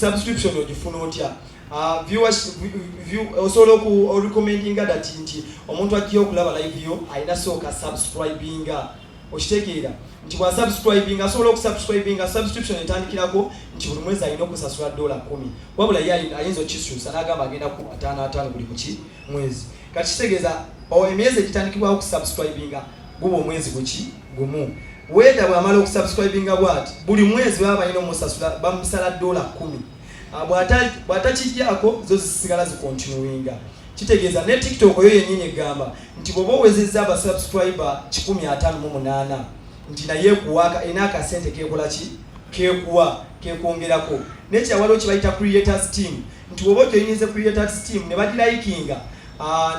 subscription ogifuna otya. Osobola okurecommendinga that nti omuntu agiye okulaba live yo alina sooka subscribinga. Okitegeera nti bwa subscribing asobola okusubscribinga subscription etandikirako nti buli mwezi alina okusasula $10. Wabula ayinza okisuusa n'agamba agenda ku $5 buli kuki mwezi. Kati kitegeeza emyezi egitandikibwawo okusubscribinga guba omwezi gumu. Weda bw'amala okusubscribinga bw'ati buli mwezi baba balina omusasula bamusala $10. Bw'atakijjako zo zisigala zikontinuinga. Kitegeeza ne TikTok yo yennyini egamba nti bw'oba owezezza abasubscriber 158 nti naye kuwaka ena akasente kekola ki kekwongerako. Nekyawaliwo kye bayita creators team nti bw'oba ojoyinize creators team ne bagirayikinga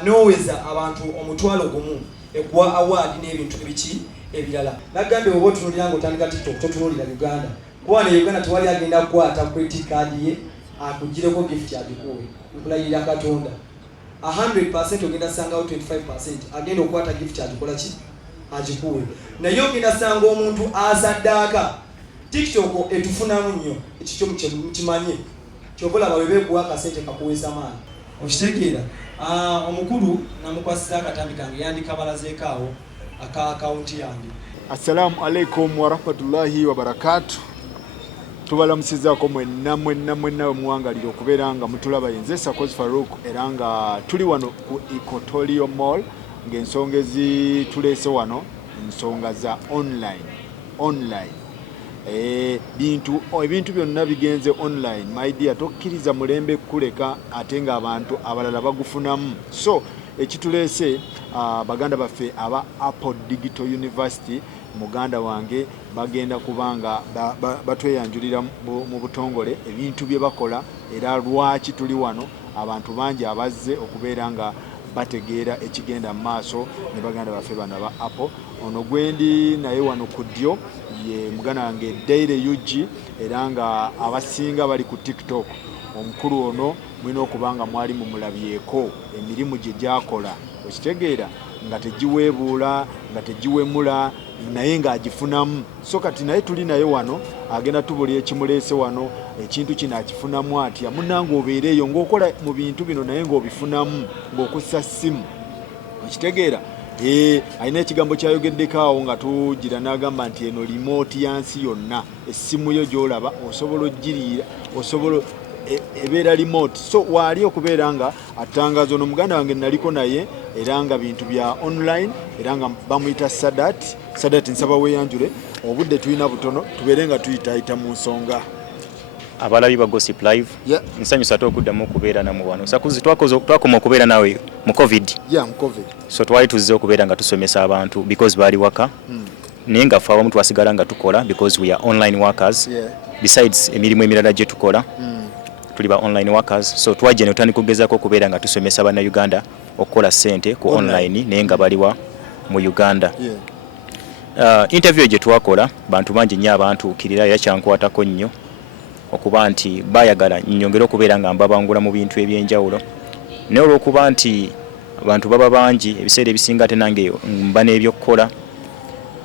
noweza abantu 1,000 ekuwa award n'ebintu ebiki ebirala. Nagambe bw'oba otunulira ng'otandika TikTok totunulira Uganda kuba ne Uganda tewali agenda kukwata credit card ye akugireko gift agikuwe. Nkulayirira Katonda 100% ogenda sangawo 25% agenda okukwata gift agikola ki agikuwe. Naye ogenda sanga omuntu asaddaaka TikTok etufunamu nnyo ekikyo mukimanye kyobola bawe kuwa akasente kakuweza maani. Okitegeera omukulu namukwasisa akatambi kange yandika balazeekaawo aka account yange. Assalamu alaikum wa rahmatullahi wa barakatuh. Tubalamusizaako mwenna mwangalira okubeera nga mutulaba yenze Sakozi Farouk era nga tuli wano ku Equatorial Mall ng'ensonga ezituleese wano ensonga za online. Ebintu byonna bigenze online. My dear, tokkiriza mulembe kuleka ate nga abantu abalala bagufunamu. So ekituleese baganda baffe aba Apple Digital University muganda wange bagenda kubanga batweyanjulira mu butongole ebintu bye bakola era lwaki tuli wano abantu bangi abazze okubeera nga bategeera ekigenda mu maaso ne baganda baffe bana ba Apple. Ono gwendi naye wano ku ddyo ye muganda wange Daily UG era nga abasinga bali ku TikTok. Omukulu ono mwina okubanga mwali mumulabyeko emirimu gye gyakola okitegeera nga tegiweebuula nga tegiwemula naye ng'agifunamu. So kati naye tuli naye wano agenda tubuli ekimuleese wano ekintu kino akifunamu atya munnange obeereeyo ng'okola mu bintu bino naye ng'obifunamu ng'okussa ssimu okitegeera. Alina ekigambo kyayogeddeko awo nga tugira n'agamba nti eno remote yansi yonna essimu yo gy'olaba osobola oggiriira osobola ebeera remote. So waali okubeera nga atangazo ono muganda wange naliko naye era nga bintu bya online era nga bamuyita Sadat nsaba weeyanjule obudde tulina butono tubeere nga tuyitaayita mu nsonga. Abalabi ba Gossip Live nsanyusa ate okuddamu okubeera namu wano. Sakuzi twakoma okubeera nawe mu COVID. Mu COVID. So twali tuzze okubeera nga tusomesa abantu because baali waka naye nga ffe awamu twasigala nga tukola because we are online workers. Besides emirimu emirala gye tukola tuli ba online workers. So twajja ne tutandika okugezaako okubeera nga tusomesa bannayuganda okukola ssente ku online naye nga baliwa mu Uganda. Interview gye twakola bantu bangi nnyo abantuukirira era kyankwatako nnyo okuba nti bayagala nnyongera okubeera nga mbabangula mu bintu ebyenjawulo naye olw'okuba nti abantu baba bangi ebiseera ebisinga ate nange mba n'ebyokukola.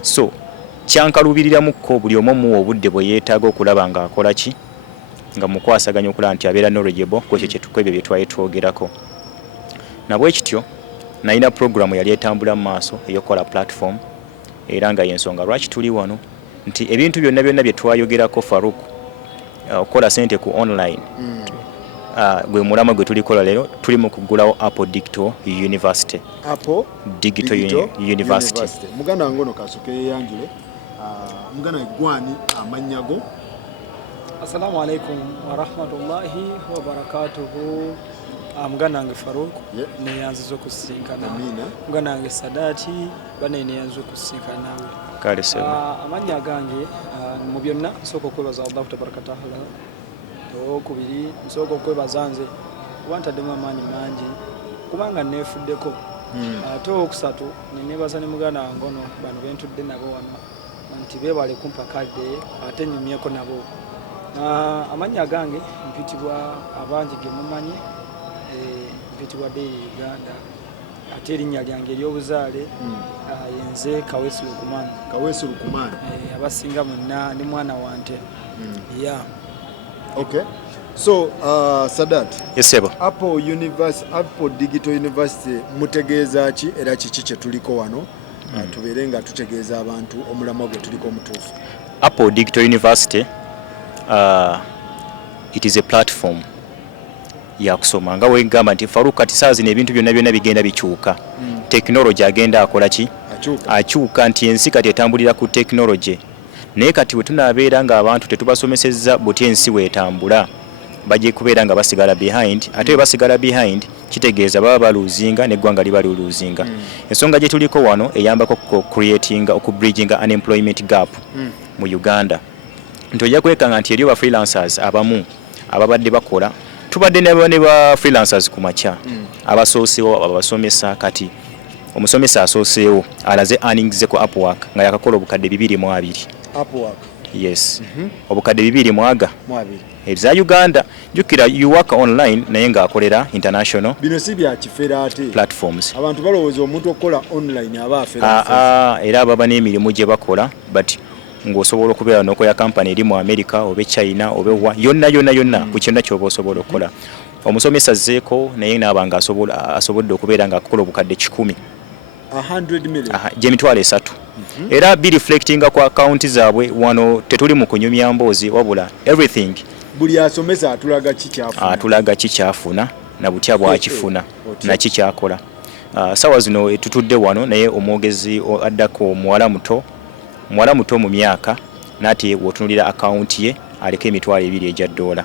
So kyankalubiriramukko buli omu muwa obudde bwe yeetaaga okulaba nga akola ki nga mukwasaganya okulaba nti abeera knowledgeable ku ebyo bye twali twogerako. Nabwe kityo nalina programu yali etambula mu maaso ey'okukola platform era nga y'ensonga lwaki tuli wano nti ebintu byonna bye twayogerako Farouk okukola ssente ku online gwe mulama gwe tulikola leero tuli mu kugulawo Apple Digital University. Apple Digital University. Muganda wange ono kasooke yeeyanjule muganda gwani amannya go. Assalamu alaikum wa rahmatullahi wa barakatuhu. Muganda wange Farouk neyanziza okusinkana muganda wange Sadati bane neyanziza okusinkana nawe kale sema amannya gange mu byonna nsooka okwebaza Allah tabaraka taala okubiri nsooka okwebaza nze kuba ntaddemu amaanyi mangi kubanga neefuddeko ate okusatu neneebaza ne muganda wange ono bano bentudde nabo wano nti beebale kumpa kadde ate nyumyeko nabo. Amannya gange mpitibwa abangi ge mumanyi mpitibwa Daily Uganda ate erinnya lyange ery'obuzaale yenze Kaweesu Lukumani. Abasinga mwenna ndi mwana wante. Okay. So Sadat, yes sebo, Apple Digital University mutegeeza ki era kiki kye tuliko wano tubeere nga tutegeeza abantu omulamwa gwe tuliko omutuufu. Apple Digital University it is a platform ya kusoma nga wegamba nti Faruku kati saa zino ebintu byonna bigenda bikyuka. Technology agenda akola ki? Akyuka nti ensi kati etambulira ku technology. Naye kati bwe tunaabeera nga abantu tetubasomesezza buti ensi weetambula bajje kubeera nga basigala behind, ate basigala behind kitegeeza baba baluzinga neggwanga liba luluzinga. Ensonga gye tuliko wano eyambako okubridginga unemployment gap mu Uganda. Nti ojja kwekanga nti eriyo ba freelancers abamu ababadde bakola, tubadde ne ba freelancers ku makya abasoosewo abasomesa. Kati omusomesa asoosewo alaze earnings ze ku Upwork nga yakakola obukadde 220. Upwork. Yes. Obukadde 220 ebya Uganda. Jukira you work online naye nga akolera international. Bino si bya kifera ate platforms. Abantu balowooza omuntu okola online aba afera. Era ababa n'emirimu gye bakola but ng'osobola okubeera n'okola company eri mu America oba China oba yonna ku kyonna ky'oba osobola okukola. Omusomesa azzeeko naye n'abanga asobodde okubeera nga akola obukadde 100. 100 million. Gyemitwalo 3. Era bi reflectinga ku account zaabwe wano tetuli mu kunyumya mboozi wabula everything. Buli asomesa atulaga kikyafuna. Atulaga kikyafuna na butya bwakifuna na kikyakola. Sawa zino tutudde wano naye omwogezi addako muwala muto mu myaka nati wotunulira account ye aliko emitwalo 2 egya $.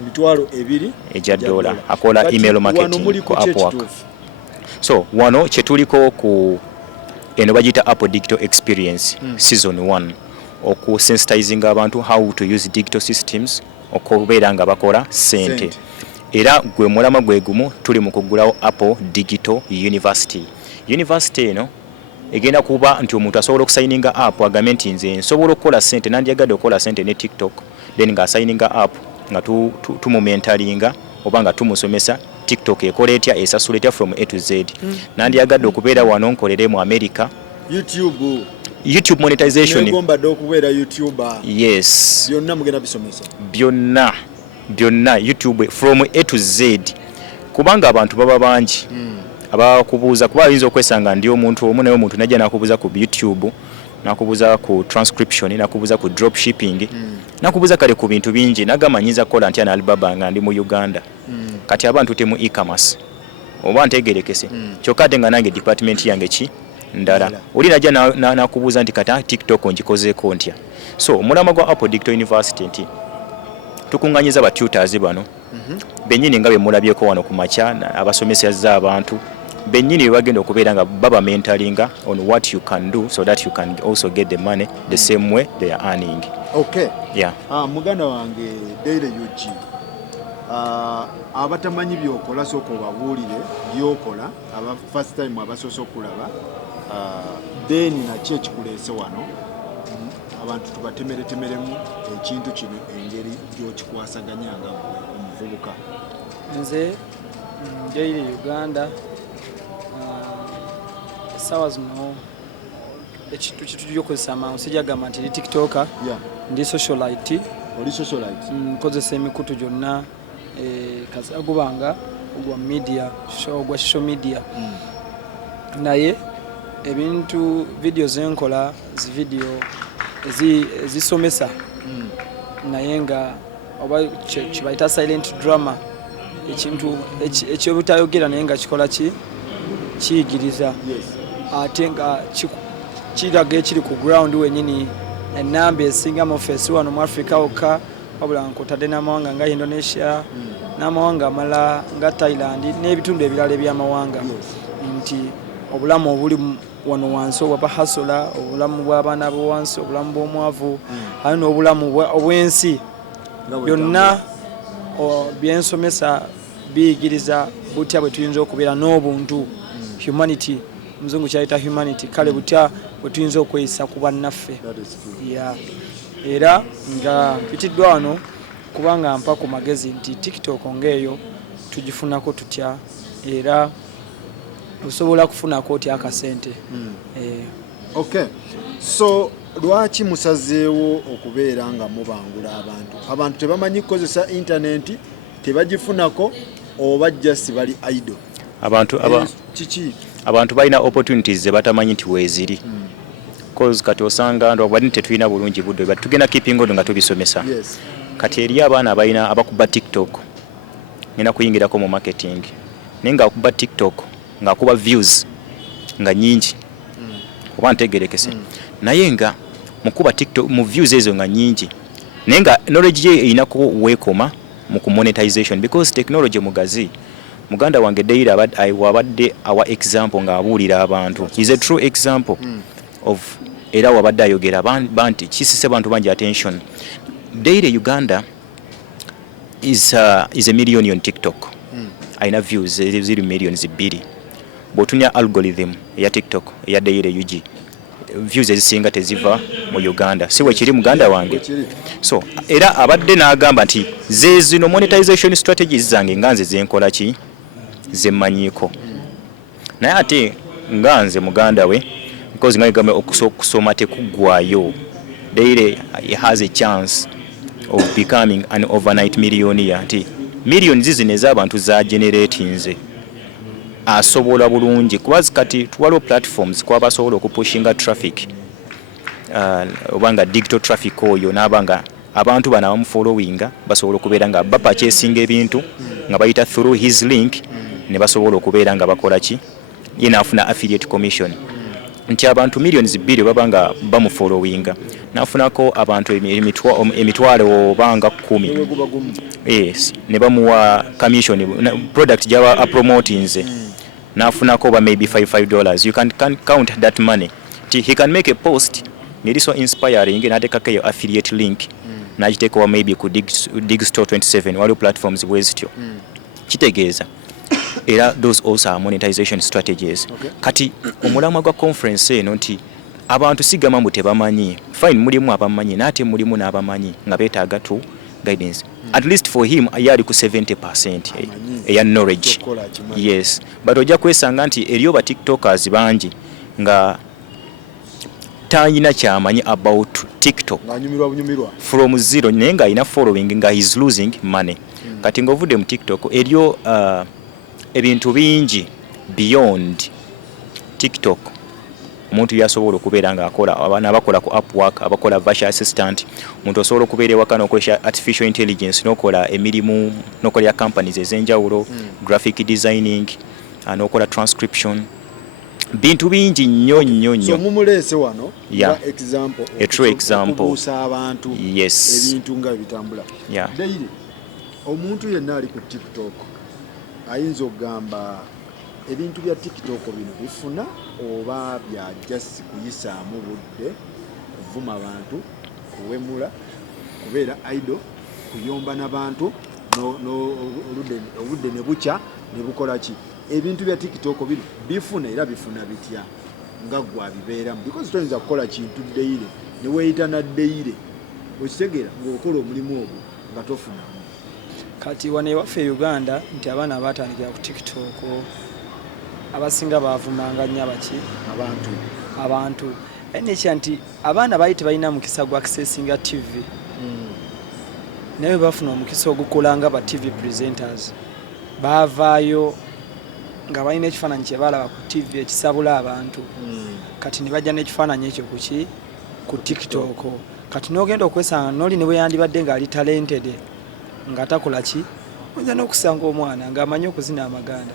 Emitwalo 2 egya $. Akola email marketing ku Upwork. So wano kyetuliko ku eno bagita Apple Digital Experience season 1 okusensitizing abantu how to use digital systems okubeera nga bakola sente. Era gwe mulama gwe gumu tuli mu kugulawo Apple Digital University. University eno egenda kuba nti omuntu asobola okusayininga app agambe nti nze nsobola okukola sente nandyagadde okukola sente ne TikTok then nga asayininga app nga tumumentalinga oba nga tumusomesa TikTok ekola etya esasula etya from A to Z. Nandyagadde okubeera wano nkolere mu America. YouTube monetization. Negomba okubeera YouTuber. Yes. Byonna mugenda bisomesa. Byonna YouTube from A to Z. Kubanga abantu baba bangi. Abakubuuza kuba ayinza okwesanga ndi omuntu omu naye omuntu najja nakubuuza ku YouTube, nakubuuza ku transcription, nakubuuza ku dropshipping, nakubuuza kale ku bintu bingi nagamanyiza kola ntya na Alibaba nga ndi mu Uganda. Kati abantu temu e-commerce. Oba ntegerekese. Kyokka ate nga nange department yange ki ndala. Oli najja nakubuuza nti kata TikTok ngikozeeko ntya. So mulama gwa Apple Digital University nti tukunganyiza ba tutors bano. Bennyini nga be mulabyeko wano ku makya abasomesezza abantu. Bennyini bagenda okubeera nga baba mentalinga on what you can do so that you can also get the money the same way they are earning. Okay. Yeah. Muganda wange Daily UG. Abatamanyi byokola soko babuulire byokola aba first time abasoso okulaba then na church kuleese wano abantu tubatemeretemeremu ekintu kino engeri gyokikwasaganyanga omuvubuka. Nze Daily Uganda sawa zino ekintu kitujjokozesa amangu sijagamba nti ndi tiktoker. Ndi socialite. Oli socialite? Nkozesa emikutu gyonna kazi agubanga ogwa media ogwa social media. Naye ebintu video zenkola video ezisomesa naye nga oba kibayita silent drama ekintu ekyobutayogera naye nga kikola kiyigiriza ate nga kiraga ekiri ku ground wenyini enamba esinga mu face wano mu Africa okka wabula nkotadde n'amawanga nga Indonesia n'amawanga amalala nga Thailand n'ebitundu ebirala eby'amawanga nti obulamu obuli wano wansi obwa hasola obulamu bw'abaana b'owansi obulamu bw'omwavu ayo n'obulamu obw'ensi byonna byensomesa biyigiriza butya bwe tuyinza okubeera n'obuntu humanity muzungu kyayita humanity kale butya bwe tuyinza okweyisa ku bannaffe. Era nga mpitiddwa wano kubanga mpa ku magezi nti TikTok ng'eyo tugifunako tutya era osobola kufunako otya akasente. Okay. So lwaki musazeewo okubeera nga mubangula abantu tebamanyi kukozesa intaneti tebagifunako oba just bali idle abantu balina opportunities ze batamanyi nti weeziri cause kati osanga ndwabadde tetulina bulungi budde but tugenda keeping on nga tubisomesa kati eri abaana abalina abakuba TikTok nina kuyingirako mu marketing naye nga akuba TikTok nga akuba views nga nyingi oba ntegerekese naye nga mukuba TikTok mu views ezo nga nyingi naye nga knowledge ye einako wekoma mu monetization because technology mugazi muganda wange Deira wabadde awa example nga abuulira abantu is a true example of era wabadde ayogera banti kisise bantu bangi attention Deira Uganda is a million on TikTok aina views ziri millions 2 botunya algorithm ya TikTok ya Deira UG views ezisinga teziva mu Uganda siwe kiri muganda wange so era abadde n'agamba nti zino monetization strategies zange nganze zenkola ki zemmanyiko naye ate nganze muganda we because ngayigame okusoma tekugwayo Deira has a chance of becoming an overnight millionaire nti millions zine z'abantu za generatinze asobola bulungi kubazi kati tuwaliwo platforms kwa basobola okupushinga traffic obanga digital traffic oyo n'abanga abantu bana bamufollowinga basobola okubeera nga bapurchasinga ebintu nga bayita through his link ne basobola okubeera nga bakola ki yena afuna affiliate commission nti abantu millions 2 babanga bamufollowinga nafunako abantu emitwalo obanga 10 yes ne bamuwa commission product jaba promotinze nafunako ba maybe $5 you can count that money he can make a post maybe so inspiring and ateka your affiliate link najiteko maybe ku Digstore 27 wali platforms bwezityo kitegeeza era those also are monetization strategies kati omulamwa gwa conference eno nti abantu sigama mbu tebamanyi fine mulimu abamanyi nate mulimu n'abamanyi nga betaaga tu guidance at least for him yali ku 70% ya knowledge yes but ojja kwesanga nti eriyo ba tiktokers bangi nga tanyina kyamanyi about TikTok from zero nenga ina following nga is losing money kati ngovude mu TikTok eriyo ebintu bingi beyond TikTok omuntu yasobola okubeera nga akola abana bakola ku Upwork abakola virtual assistant omuntu osobola okubeera wakano okwesha artificial intelligence nokola emirimu nokola companies ezenjawulo graphic designing nokola transcription bintu bingi nnyo so mumulese wano yeah. example a true example okubuusa abantu yes ebintu nga bitambula yeah. Daily omuntu yenna ali ku TikTok ayinza okugamba ebintu bya TikTok bino bifuna oba bya just kuyisaamu budde kuvuma abantu kuwemula kubeera idle kuyomba n'abantu obudde ne bucya ne bukola ki ebintu bya TikTok bino bifuna era bifuna bitya nga gwa bibeeramu because toyinza kukola kintu Daily ne weeyita na Daily okitegeera ng'okola omulimu ogwo nga tofunamu kati wane waffe Uganda nti abaana abatandikira ku TikTok abasinga bavumanga nnyo abaki abantu enekya nti abaana baali tebalina mukisa gwa accessinga TV naye bafuna omukisa ogukolanga ba TV presenters baavaayo nga balina ekifaananyi kye balaba ku TV ekisabula abantu kati ne bajja n'ekifaananyi ekyo ku TikTok kati n'ogenda okwesanga n'oli ne bwe yandibadde ng'ali talented nga takola ki oyinza n'okusanga omwana ng'amanyi okuzina amaganda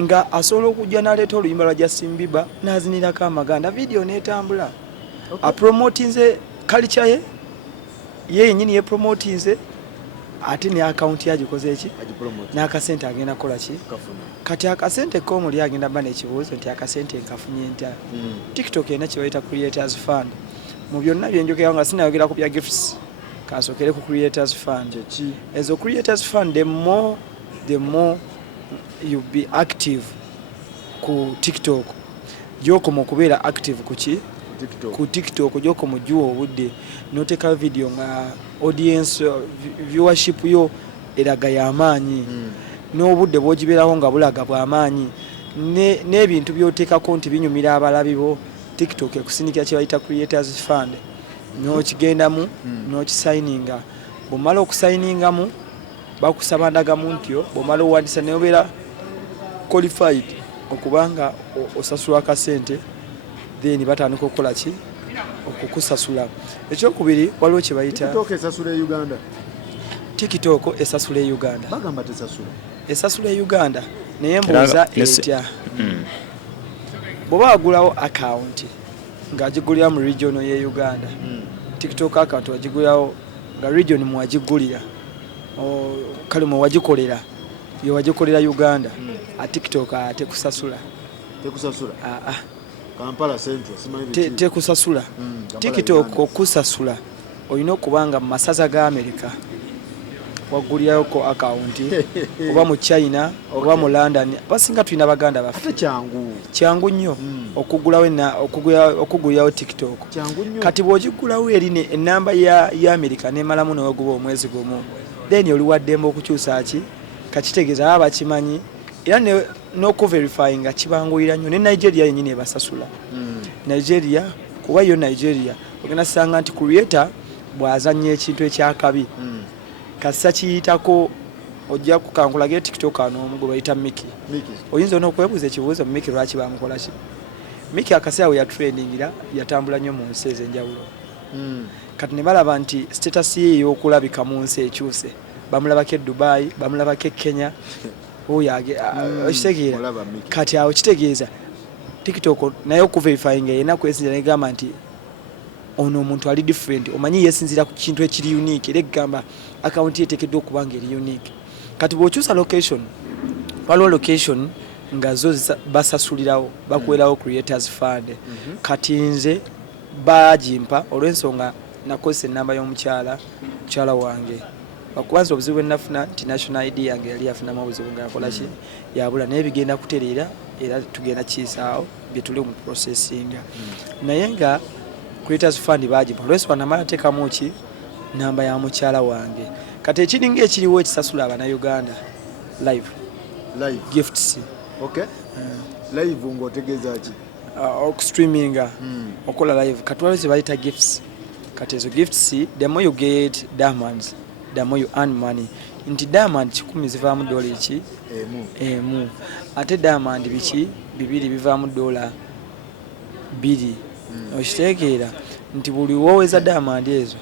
nga asobola okujja n'aleeta oluyimba lwa Justin Bieber n'azinirako amaganda vidiyo n'etambula apromotinze culture ye yennyini yepromotinze ate ne akawunti yagikoze eki n'akasente agenda kukola ki kati akasente k'omuli agenda bba n'ekibuuzo nti akasente nkafunye ntya TikTok erina kye bayita creators fund mu byonna byenjogera nga sinayogera ku bya gifts kasokere ku creators fund ezo creators fund the more you be active ku TikTok joko kubeera active ku TikTok joko mujuo obudde noteka video nga audience viewership yo eraga y'amaanyi n'obudde bwogiberaho nga bulaga bw'amaanyi n'ebintu by'oteekako nti binyumira abalabi bo TikTok ekusindikira kye bayita creators fund n'okigendamu n'okisayininga bw'omala okusayiningamu bakusaba ndagamuntyo bw'omala owandiisa naye obeera qualified okubanga osasula akasente then batandika okukola ki okukusasula. Ekyokubiri waliwo kye bayita TikTok esasula e Uganda. TikTok esasula e Uganda. Bagamba tesasula. Esasula e Uganda naye mbuuza etya. Bw'oba wagulawo account ng'agigulira mu region ye Uganda. TikTok account wagigulirawo nga region mwagigulira. Kale mwewagikolera yo wagikolera Uganda. A TikTok tekusasula. Tekusasula. Kampala Central simanyi tekusasula. TikTok okusasula olina okubanga mu masaza ga America wagulirayo ko account oba mu China oba mu London basinga tulina baganda baffe. Ate kyangu nnyo okugulirawo TikTok. Kati bw'ogigulawo eri enamba ya America nemalamu n'oguba omwezi gumu then oli waddemba okukyusa ki kakitegeeza baba bakimanyi era n'okuverify nga kibanguyira nnyo ne Nigeria yennyini ebasasula. Nigeria kuba yo Nigeria ogenda sanga nti creator bw'azanya ekintu ekyakabi kasa kiyitako ojja kukankulage TikTok ano gwe bayita Miki. Oyinza n'okwebuuza ekibuuzo Miki lwaki bamukola ki. Miki akaseera we yatrendingira yatambula nnyo mu nsi ez'enjawulo. Kati ne balaba nti status ye ey'okulabika mu nsi ekyuse bamulabako e Dubai bamulabako e Kenya okitegeera kati awo kitegeeza TikTok naye okuverifying yena kwesinzira negamba nti ono omuntu ali different omanyi yesinzira ku kintu ekiri unique era egamba account ye tekeddwa okuba nga eri unique. Kati bw'okyusa location waliwo location nga zo basasulirawo bakuwerawo creators fund. Kati nze bagimpa olw'ensonga nakozesa ennamba y'omukyala wange bakubanza obuzibu bwe nafuna nti national ID yange yali yafunamu obuzibu nga yakola ki yabula naye bigenda kutereera era tugenda kiisaawo bye tuli mu processinga. Naye nga creators fund bagimpa olw'ensonga namala teekamu ki namba ya mukyala wange. Kati ekiringa ekiriwo ekisasula Abannayuganda live gifts. Live ng'otegeeza ki? Okustreaminga okola live kati waliwo ze bayita gifts. Kati ezo gifts the more you get diamonds the more you earn money. Nti diamond 10 zivaamu dola ki emu ate diamond biki 2 bivaamu dola 2. Okitegeera nti buli woweza diamond ezo.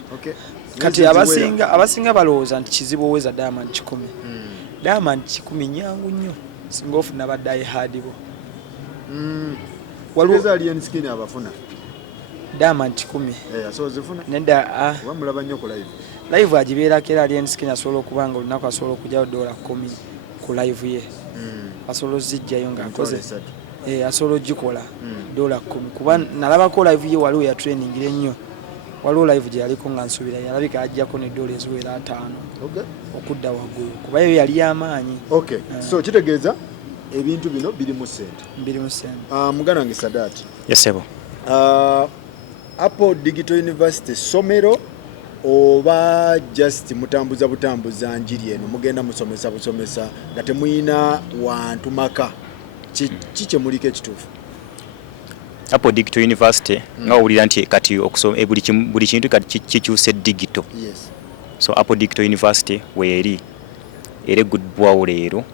Kati abasinga balowooza nti kizibu oweza diamond 10. Diamond 10 nyangu nnyo singa ofuna baddayi hard bo. Waliwo alien skin abafuna diamond 10 asozifuna nenda wamulaba nnyo ku live agibeerako era alien skin asobola okubanga olunaku asobola okujjayo dola 10 ku live ye asobola ozijjayo ng'akoze asobola ogikola dola 10 kuba nalabako live ye waliwo ya training ennyo waliwo live gye yaliko nga nsubira yalabika ajjako ne dola eziwera 5 okudda waggulu kuba yo yali y'amaanyi. So kitegeeza ebintu bino biri mu sente. Muganda wange Sadaati. Yes sebo. Apple Digital University somero oba just mutambuza butambuza njiri eno mugenda musomesa nga temuyina wantu maka kiki muliko ekituufu? Apple Digital University nga owulira nti kati okusoma buli kintu kati kikyuse digital. So Apple Digital University weeri era eggudwawo leero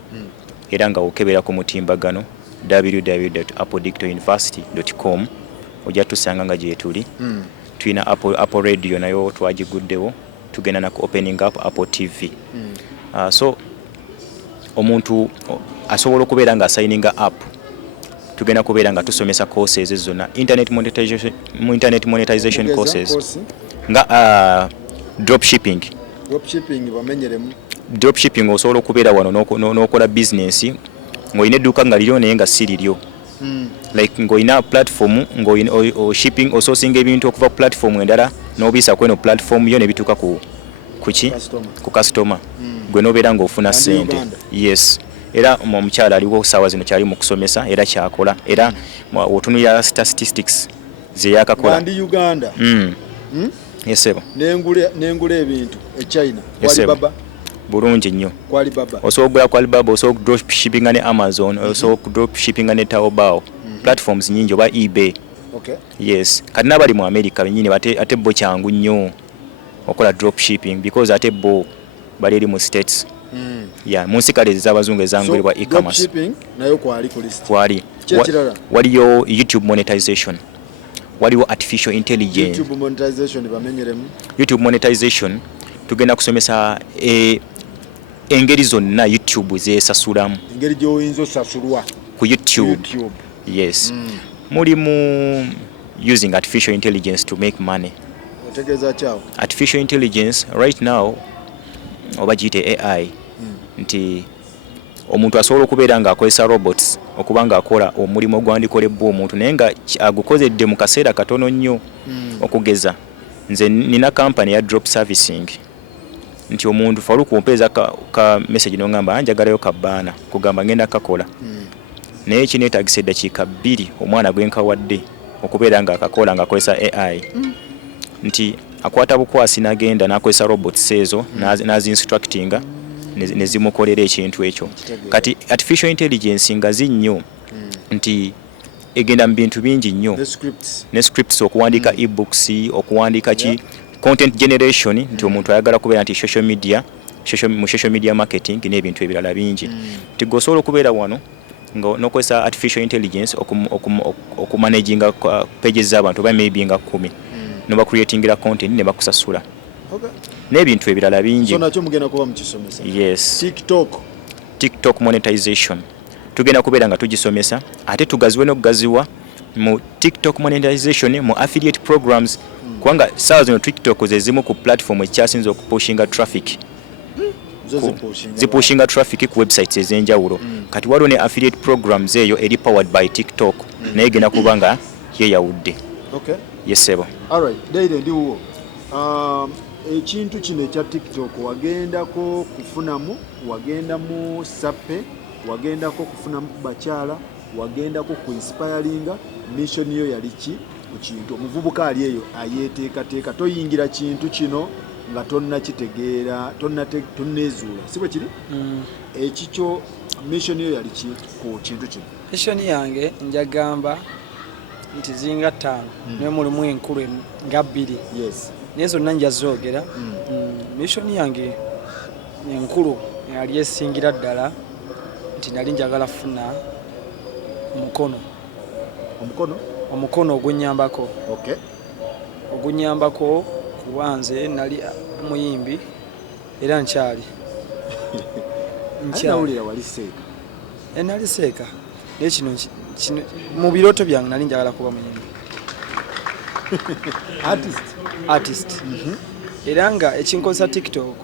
era nga okebera ku mutimbagano www.appledigitalinuniversity.com ojja tusanga nga gye tuli. Tulina Apple Radio nayo twagiguddewo tugenda na opening up Apple TV. So omuntu asobola okubeera nga signing up tugenda kubeera nga tusomesa courses zonna internet monetization courses nga dropshipping bamenyeremu. Dropshipping osobola okubeera wano n'okola business ng'olina edduuka nga liryo naye nga si liryo. Like ng'olina platform shipping ososinga ebintu okuva ku platform endala n'obiyisa kweno platform yo ne bituuka ku customer gwe n'obeera ng'ofuna ssente. Yes. Era omukyala aliwo saawa zino kyali mu kusomesa era kyakola era otunulira statistics ze yakakola. Ndi Uganda. Yes sebo. Nengula ebintu e China. Alibaba. Bulungi nnyo. Alibaba. Osobola ku Alibaba, osobola drop shipping ne Amazon, osobola drop shipping ne Taobao. Platforms nyingi oba eBay. Okay. Yes, kati n'abali mu America benyini ate bo kyangu nnyo okola drop shipping because ate bo bali eri mu states. Yeah, mu nsi kale ez'abazungu ezangulibwa e-commerce. Drop shipping nayo kwali ku list. Kwali. Waliyo YouTube monetization. Waliwo artificial intelligence. YouTube monetization bamenyeremu. YouTube monetization tugenda kusomesa engeri zonna YouTube zeesasulamu. Engeri gy'oyinza osasulwa ku YouTube. Yes. Mulimu using artificial intelligence to make money. Otegeeza kyawo. Artificial intelligence right now oba giyite AI nti omuntu asobola okubeera ng'akozesa robots okuba ng'akola omulimu ogwandikolebwa omuntu naye nga agukozedde mu kaseera katono nnyo. Okugeza nze nina kampani ya drop servicing nti omuntu faluku ompeeza ka message n'ongamba njagalayo kabbaana kugamba ngenda kakola naye kineetagisa eddakiika 2 omwana gwenkawadde okubeera ng'akakola ng'akozesa AI nti akwata bukwasi n'agenda n'akozesa robots ezo n'azinstructinga ne zimukolera ekintu ekyo. Kati artificial intelligence nga zinnyo nti egenda mu bintu bingi nnyo ne scripts okuwandiika ebooks okuwandiika ki content generation nti omuntu ayagala kubeera nti mu social media marketing n'ebintu ebirala bingi nti gosobola okubeera wano n'okozesa artificial intelligence okumanaginga pages z'abantu oba maybe nga 10 noba creatingira content ne bakusasula. N'ebintu ebirala bingi. So nakyo mugenda kuba mukisomesa. Yes. TikTok monetization tugenda kubeera nga tugisomesa ate tugaziwe n'okugaziwa mu TikTok monetization mu affiliate programs kubanga saawa zino TikTok ze zimu ku platform ekyasinza okupushinga traffic. Zipushinga traffic ku websites ez'enjawulo. Kati waliwo ne affiliate programs eyo eri powered by TikTok naye egenda kuba nga yeeyawudde. Okay. Yes sebo. Alright, Daire ndiwo. Ekintu kino ekya TikTok wagendako kufunamu, wagenda mu sape, wagendako kufunamu bakyala, wagendako ku inspiringa, mission yo yali ki ku kintu. Omuvubuka ali eyo ayeteekateeka toyingira kintu kino nga tonna kitegeera, tonnezuula. Sibwe kiri? Ekikyo mission yo yali ki ku kintu kino? Mission yange njagamba nti zinga 5 ne mulimu enkulu nga 2. Yes. Nezo nanja zoogera. Mission yange enkulu yali esingira ddala nti nali njagala funa omukono ogunyambako. Okay. Ogunyambako kuwanze nali muyimbi era nkyali. Nawulira wali seeka. Nali seeka. Nekino mu biroto byange nali njagala kuba muyimbi. Artist. Era nga ekinkozesa TikTok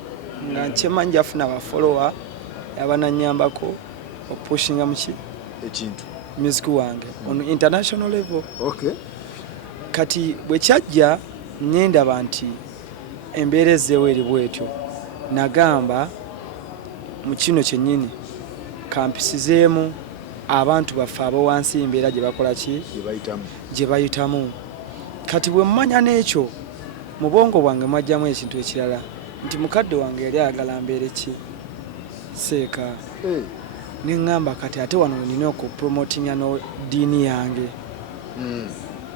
nga nkyemanja afuna abafollower abananyambako opushinga muki ekintu music wange on international level. Okay. Kati bwe kyajja nyendaba nti embeera ezzeewo eri bwetyo nagamba mu kino kyennyini kampisizeemu abantu baffe abowansi embeera gye bakola ki gye bayitamu. Kati bwe mmanya n'ekyo mu bwongo bwange mwajjamu ekintu ekirala nti mukadde wange yali ayagala mbeere ki seeka. Neŋŋamba kati ate wano nina okupromotinga no diini yange.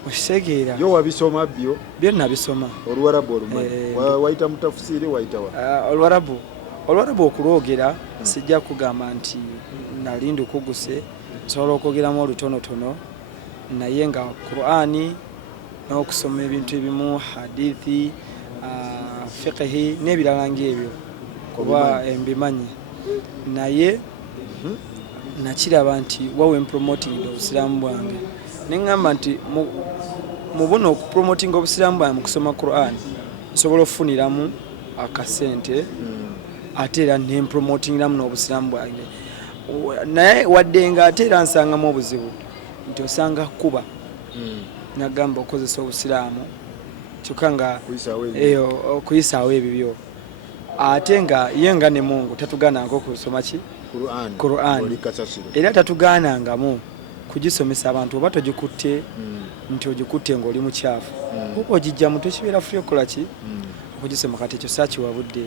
Okitegeera? Yo wabisoma byo? Byo nabisoma. Oluwarabu olumanyi? Wayita mu tafsiri wayita wa? Oluwarabu okulwogera sijja kugamba nti nali ndukuguse nsobola okwogeramu olutonotono naye nga Qur'ani n'okusoma ebintu ebimu hadithi fiqhi n'ebirala ng'ebyo kuba mbimanyi naye nakiraba nti wawe promoting obusiraamu bwange neŋŋamba nti mu buno okupromotinga obusiraamu bwange mu kusoma Qur'an nsobola okufuniramu akasente ate era nempromotingiramu n'obusiraamu bwange naye wadde nga ate era nsangamu obuzibu nti osanga kuba nagamba okozesa obusiraamu kyokka nga okuyisaawo ebibyo ate nga ye nga ne Mungu tatugaananga okusoma ki Qur'an era tatugaanangamu kugisomesa abantu oba togikutte nti ogikutte ng'oli mukyafu kuba ogijjamu tokibeera free okukola ki okugisoma. Kati ekyo saakiwabudde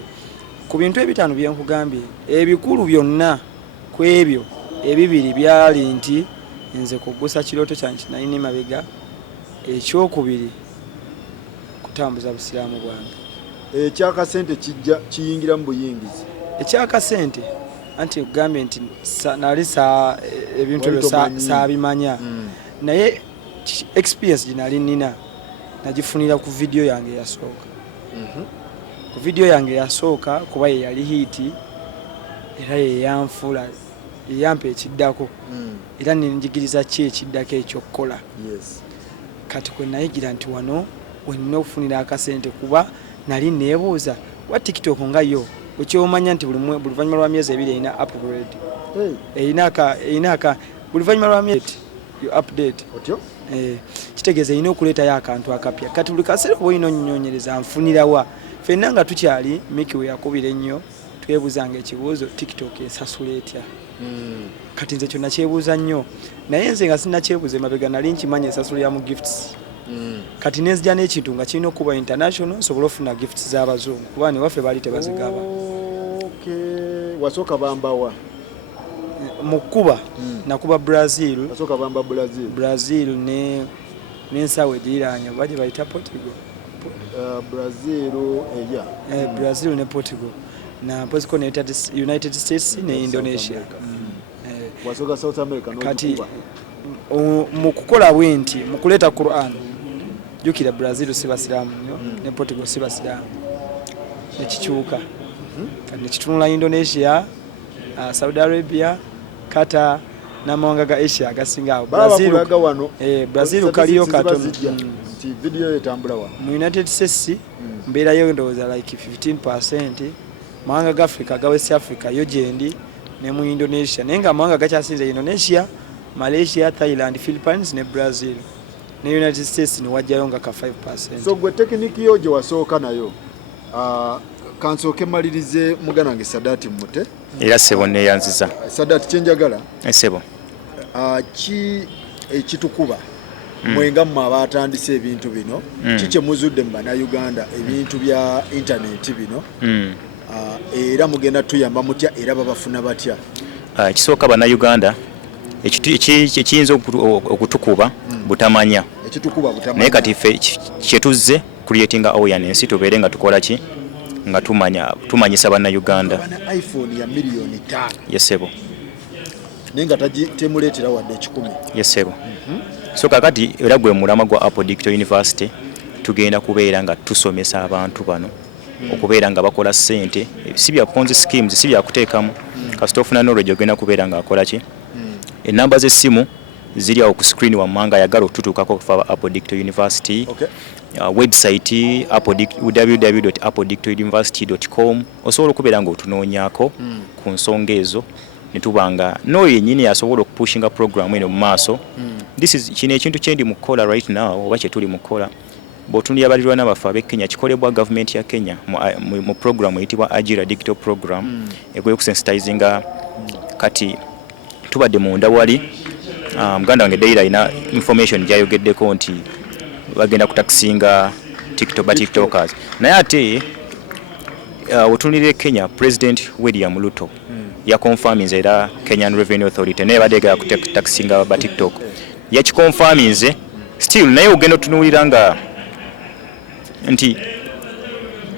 ku bintu ebitaano bye nkugambye ebikulu byonna ku ebyo ebibiri byali nti nze kuggusa kirooto kyange kinalina emabega ekyokubiri kutambuza busiraamu bwange. Ekyakasente kijja kiyingira mu buyingizi. Ekyakasente anti kugambye nti nali ebintu ebyo saabimanya naye experience ginali nina nagifunira ku video yange eyasooka. Ku video yange eyasooka kuba ye yali hiiti era ye yanfula yampa ekiddako era ninjigiriza ki ekiddako ekyokukola. Kati kwe nayigira nti wano wenina okufunira akasente kuba nali neebuuza wa TikTok nga yo okyomanya nti buli luvannyuma lwa myezi 2 erina upgrade erina aka buli luvannyuma lwa myezi you update otyo kitegeeza erina okuleetayo akantu akapya. Kati buli kaseera oba olina onyonyereza nfunirawa ffenna nga tukyali Miki we yakubira ennyo twebuuzanga ekibuuzo TikTok esasula etya. Kati nze kyonna kyebuuza nnyo naye nze nga sinnakyebuuza emabega nali nkimanya esasulira mu gifts. Kati nezija n'ekintu nga kirina okuba international nsobola ofuna gifts z'abazungu kuba ne waffe baali tebazigaba. Wasooka bambawa mu kuba nakuba Brazil. Wasooka bamba Brazil n'ensawo egiriraanye oba gye bayita Portugal. Brazil ne Portugal na mpozi ko United States ne Indonesia. Wasooka South America kati mu kukola bwenti mu kuleeta Quran jukira Brazil si basiraamu ne Portugal si basiraamu nekikyuka kati kitunula Indonesia, Saudi Arabia, Qatar n'amawanga ga Asia agasinga awo. Brazil kaliyo katono video etambula wa mu United States mbeerayo ndowooza like 15%. Mawanga ga Africa ga West Africa yo gyendi ne mu Indonesia naye nga amawanga gakyasinze Indonesia, Malaysia, Thailand, Philippines ne Brazil ne United States ne wajjayo nga ka 5%. So gwe tekiniki yo gye wasooka nayo kansooke malirize mugana wange Sadati Mute era sebo neyanziza Sadati kyenjagala sebo ki ekitukuba mwenga mu abatandise ebintu bino kike muzudde mu Bannayuganda ebintu bya internet bino era mugenda tuyamba mutya era babafuna batya? Kisooka Bannayuganda ekiyinza okutukuba butamanya naye kati ffe kyetuzze creating awareness tubeere nga tukola ki nga tumanyisa Bannayuganda. iPhone ya milioni 5 yesebo nenga temuleetera wadde 10 yesebo so kakati era gwe mulama gwa Apple Digital University tugenda kubeera nga tusomesa abantu bano okubeera nga bakola ssente si bya Ponzi schemes si bya kuteekamu kasita ofuna knowledge ogenda kubeera nga akola ki enamba z'essimu ziri awo ku screen wammanga yagala okututuukako okufa Apple Digital University. Website www.appledictaluniversity.com osobola okubeera nga otunoonyaako ku nsonga ezo ne tubanga n'oyo yennyini asobola okupushinga program eno mu maaso. Kino ekintu kyendi mu kukola right now oba kye tuli mu kukola bw'otunulira balirwana baffe ab'e Kenya kikolebwa gavumenti ya Kenya mu program eyitibwa Ajira Digital Program ekwekusensitinga kati tubadde munda wali muganda wange Daira ina information gyayogeddeko nti bagenda kutakisinga TikTokers naye ate otunulira Kenya President William Ruto ya confirming era Kenyan Revenue Authority naye badega kutakisinga ba TikTok ya confirming still naye ogenda otunulira nga nti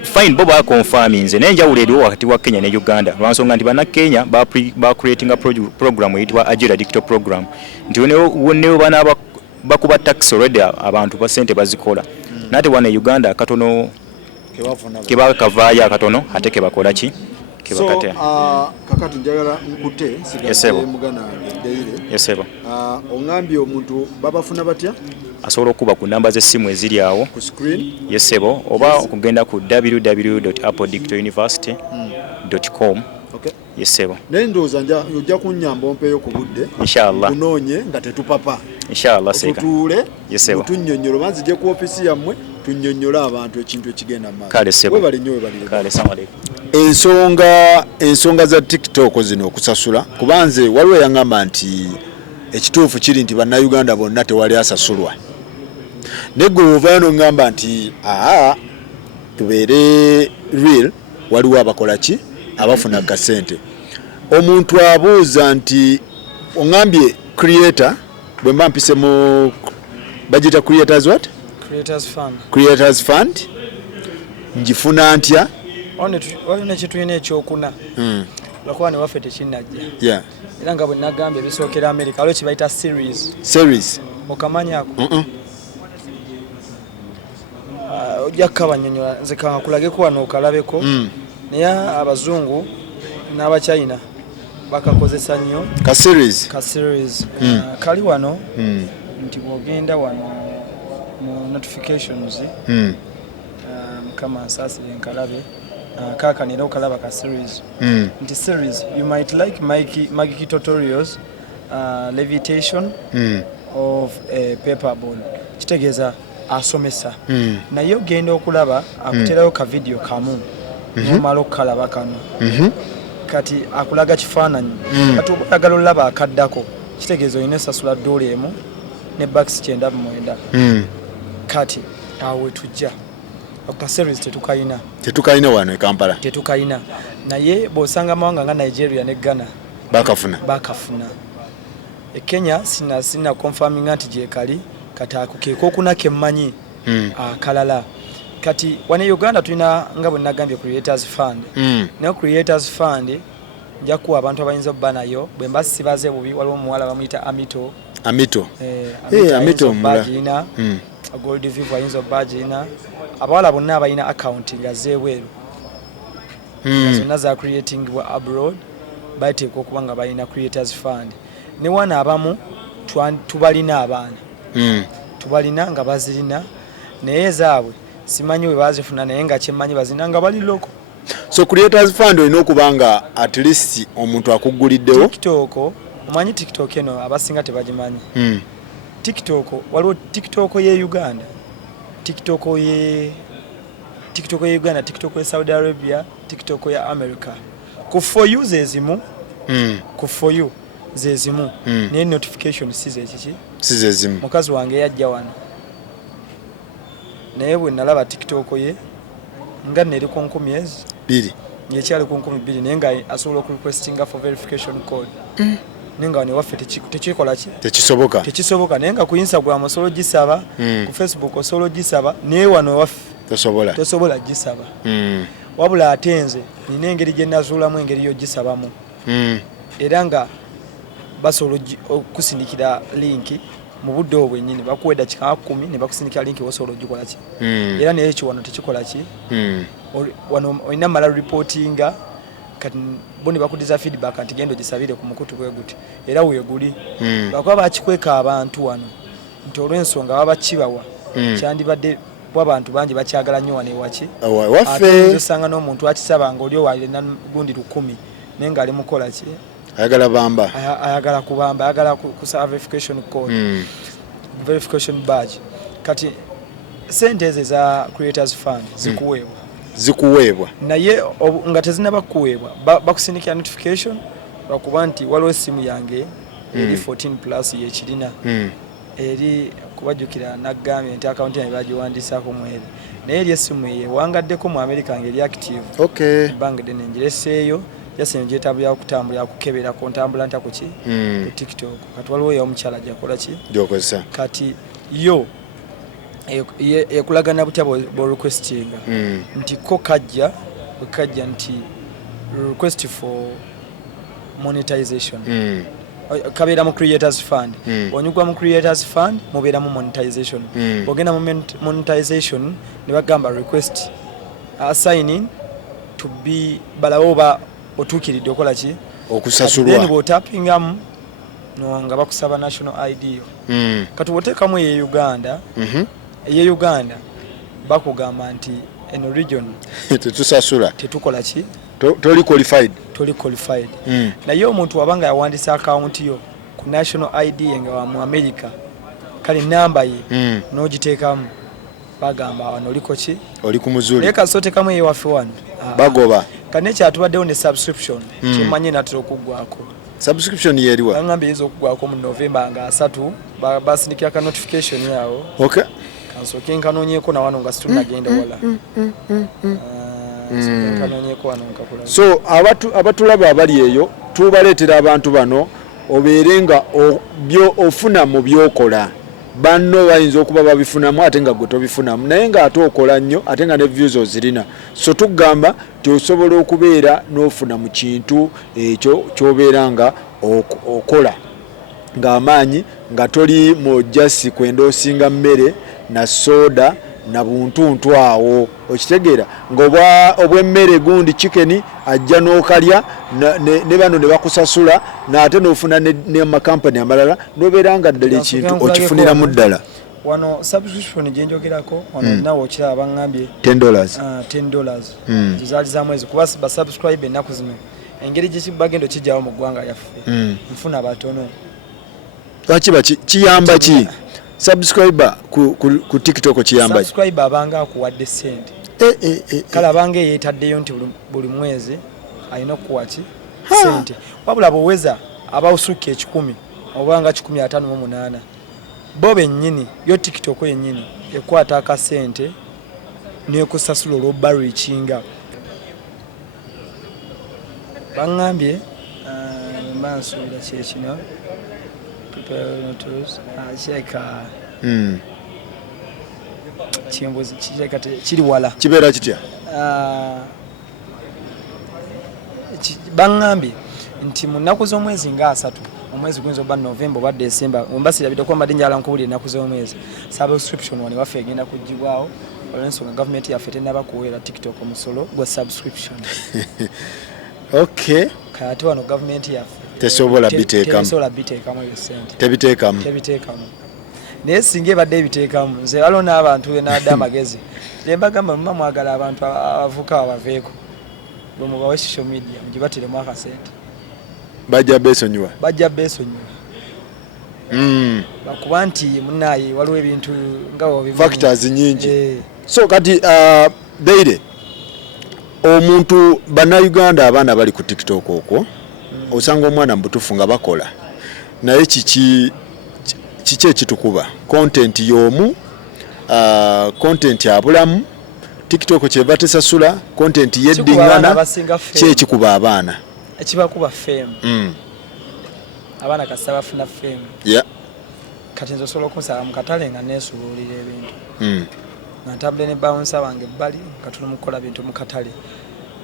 fine boba confirming naye njawulo eriwo wakati wa Kenya ne Uganda lwansonga nti Bannakenya ba creating a program eyitibwa Ajira Digital Program nti wonewo bana bakuba tax already abantu ba sente bazikola nate wana Uganda katono kebakavaayo akatono ate kebakola ki kebakate kakati njagala nkute sigaye mugana Daire yesebo ongambye omuntu babafuna batya asobola okuba ku namba z'essimu eziri awo ku screen yesebo oba okugenda ku www.appledictaluniversity.com yesebo naye ndowooza ojja kunnyamba ompeeyo ku budde inshallah tunoonye nga tetupapa inshallah seka tutuule yesebo tunnyonnyola banzije ku ofisi yammwe tunnyonnyola abantu ekintu ekigenda maaso kale sebo webali nnyo webali kale salamu alaykum. ensonga za TikTok zino okusasula kubanze waliwo yaŋŋamba nti ekituufu kiri nti Bannayuganda bonna tewali asasulwa negwe ovaano ŋŋamba nti tubeere real waliwo abakola ki abafuna kasente omuntu abuuza nti oŋŋambye creator bwe mba mpise mu Bagita creators what? Creators Fund. Njifuna ntya? Olina kituyina ekyokuna. Lwakuba ne waffe tekinnajja. Yeah. Era nga bwe nagambye bisookera America waliwo kye bayita series. Okamanyako? Ojja kukabanyonnyola nze kankulageko wano okalabeko. Naye abazungu n'abachina bakakozesa nnyo ka series kali wano nti bw'ogenda wano mu notifications kama asasi enkalabe kakanira okalaba ka series nti series you might like Maggie tutorials levitation of a paper ball kitegeeza asomesa naye ogenda okulaba akuterayo ka video kamu nomala okukalaba kano kati akulaga kifaananyi kati oyagala olaba akaddako kitegeeza olina esasula $1 ne bucks 99 kati awo wetujja ka series tetukayina wano e Kampala tetukayina naye bw'osanga mawanga nga Nigeria ne Ghana bakafuna e Kenya sina confirming nti gyekali kati ako keekokuna kemmanyi akalala kati wane Uganda tulina nga bwe nagambye Creators Fund nayo Creators Fund njakuwa abantu abayinza obba nayo bwe mbasibaze bubi waliwo omuwala bamuyita Amito bagina Gold Vivo ayinza obba gina abawala bonna abalina account nga zeebweru zonna za creating abroad bateeka okuba nga balina Creators Fund ne wana abamu tubalina abaana tubalina nga bazirina naye zaabwe simanyi we bazifuna naye nga kyemmanyi bazina nga bali loko so Creators Fund olina okubanga at least omuntu akuguliddewo TikTok omanyi TikTok eno abasinga tebagimanyi TikTok waliwo TikTok ye Uganda TikTok ye Uganda TikTok ye Saudi Arabia TikTok ya America ku for you zezimu ku for you zezimu ne notification sizezimu mukazi wange yajja wano naye bwe nalaba TikTok ye nga neri ku 10,2 yekyali ku 10,2 naye nga asobola okurequestinga for verification code nenga ne waffe tekikola ki tekisoboka naye nga ku Instagram osobola gisaba ku Facebook osobola gisaba naye wano waffe tosobola gisaba wabula atenze nina engeri gye nazuulamu engeri yo gisabamu era nga basobola okusindikira linki mu budde obwennyini bakuwa eddakiika 10 ne bakusindikira linki wosobola ogikola ki era naye ekyo wano tekikola ki wano olina mala reportinga kati boni bakudiza feedback nti gendo gisabire ku mukutu gwe guti era weeguli bakuba bakikweka abantu wano nti olw'ensonga baba kibawa kyandibadde bw'abantu bangi bakyagala nnyo wano ewaki ate osanga n'omuntu akisaba nga oli owalina gundi 10 naye nga ali mukola ki ayagala kubamba ayagala kusaba verification code verification badge kati sente ezo za Creators Fund zikuweebwa naye nga tezinaba kuweebwa bakusindikira notification bakuba nti waliwo essimu yange eri 14+ yekirina eri kubajjukira nagambye nti akawunti yange bagiwandiisako mweri naye eri essimu yewangaddeko mu America ngeri active bange dene ngireseeyo yasenye gyetambulira kutambulira kukebera ku ntambula nta kuki ku TikTok kati waliwo y'omukyala gyakola ki gyokozesa kati yo ekulagana butya bo requestinga nti ko kajja nti request for monetization kabeera mu Creators Fund onyugwa mu Creators Fund mubeera mu monetization ogenda mu monetization ne bagamba request sign in to be balawoba otuukiridde okola ki okusasulwa then bw'otapingamu no nga bakusaba national ID yo kati bw'oteekamu ye Uganda bakugamba nti eno region tetusasula tetukola ki toli qualified naye omuntu wabanga yawandisa account yo ku national ID nga wa mu America kale namba ye n'ogiteekamu bagamba wano oliko ki oli ku muzuli naye kasoteekamu ye waffe wano bagoba kane kyatubaddewo ne subscription kyemanye natera okuggwako subscription yeriwa bangambye eyinza okuggwako mu November nga 3 basindikira ka notification yawo kansooke nkanoonyeeko na wano nga situnagenda wala so abatulaba abali eyo tubaleetera abantu bano obeere nga ofuna mu byokola banno bayinza okuba babifunamu ate nga gwe tobifunamu naye ng'ate okola nnyo ate nga ne views ozirina so tugamba nti osobola okubeera n'ofuna mu kintu ekyo ky'obeera nga okola ng'amaanyi nga toli mujasi kwenda osinga mmere na soda na buntuntu awo okitegeera ng'obwemmere gundi chicken ajja n'okalya ne bano ne bakusasula n'ate n'ofuna ne makampani amalala n'obeera nga ddala ekintu okifuniramu ddala wano subscription gye njogerako wano nawe okiraba baŋŋambye $10 zizaali za mwezi kuba basubscribe ennaku zino engeri gye bagenda okijjawo mu ggwanga yaffe nfuna batono lwaki kiyamba ki subscriber ku TikTok kiyamba subscriber abanga akuwadde sente kale abanga yeetaddeyo nti buli mwezi alina okuwa ki sente wabula bwoweza abawusukka 10 obanga 158 bo bennyini yo TikTok yennyini ekwata akasente nekusasula olw'obarichinga baŋŋambye mbansuubira kyekino cheka chimbozi cheka chiri wala kibeera kitya baŋŋambye nti mu nnaku z'omwezi nga 3 omwezi guyinza oba November oba December mbasirabidde kuba mbadde njala nkubulira ennaku z'omwezi subscription wano waffe egenda kuggibwawo olw'ensonga gavumenti yaffe tennaba kuweera TikTok omusolo gwa subscription okay kati wano gavumenti yaffe tesobola biteekamu eyo sente tebiteekamu naye singa ebadde ebiteekamu nze waliwo n'abantu benadde amagezi gye mbagamba muma mwagala abantu abavuka babaveeko bwe mubawe social media mugibateremu akasente bajja beesonyiwa bakuba nti munaye waliwo ebintu nga factors nyingi so kati Deire omuntu bannayuganda abaana bali ku TikTok okwo osanga omwana mbutufu nga bakola naye kiki ekitukuba content y'omu content abulamu TikTok kyeva tesasula content yeddingana kyekikuba abaana ekibakuba fame abaana kasita bafuna fame kati nze osobola okunsaba mu katale nga neesuubulira ebintu nga ntambule ne bawunsa wange ebbali nga tuli mukukola bintu mu katale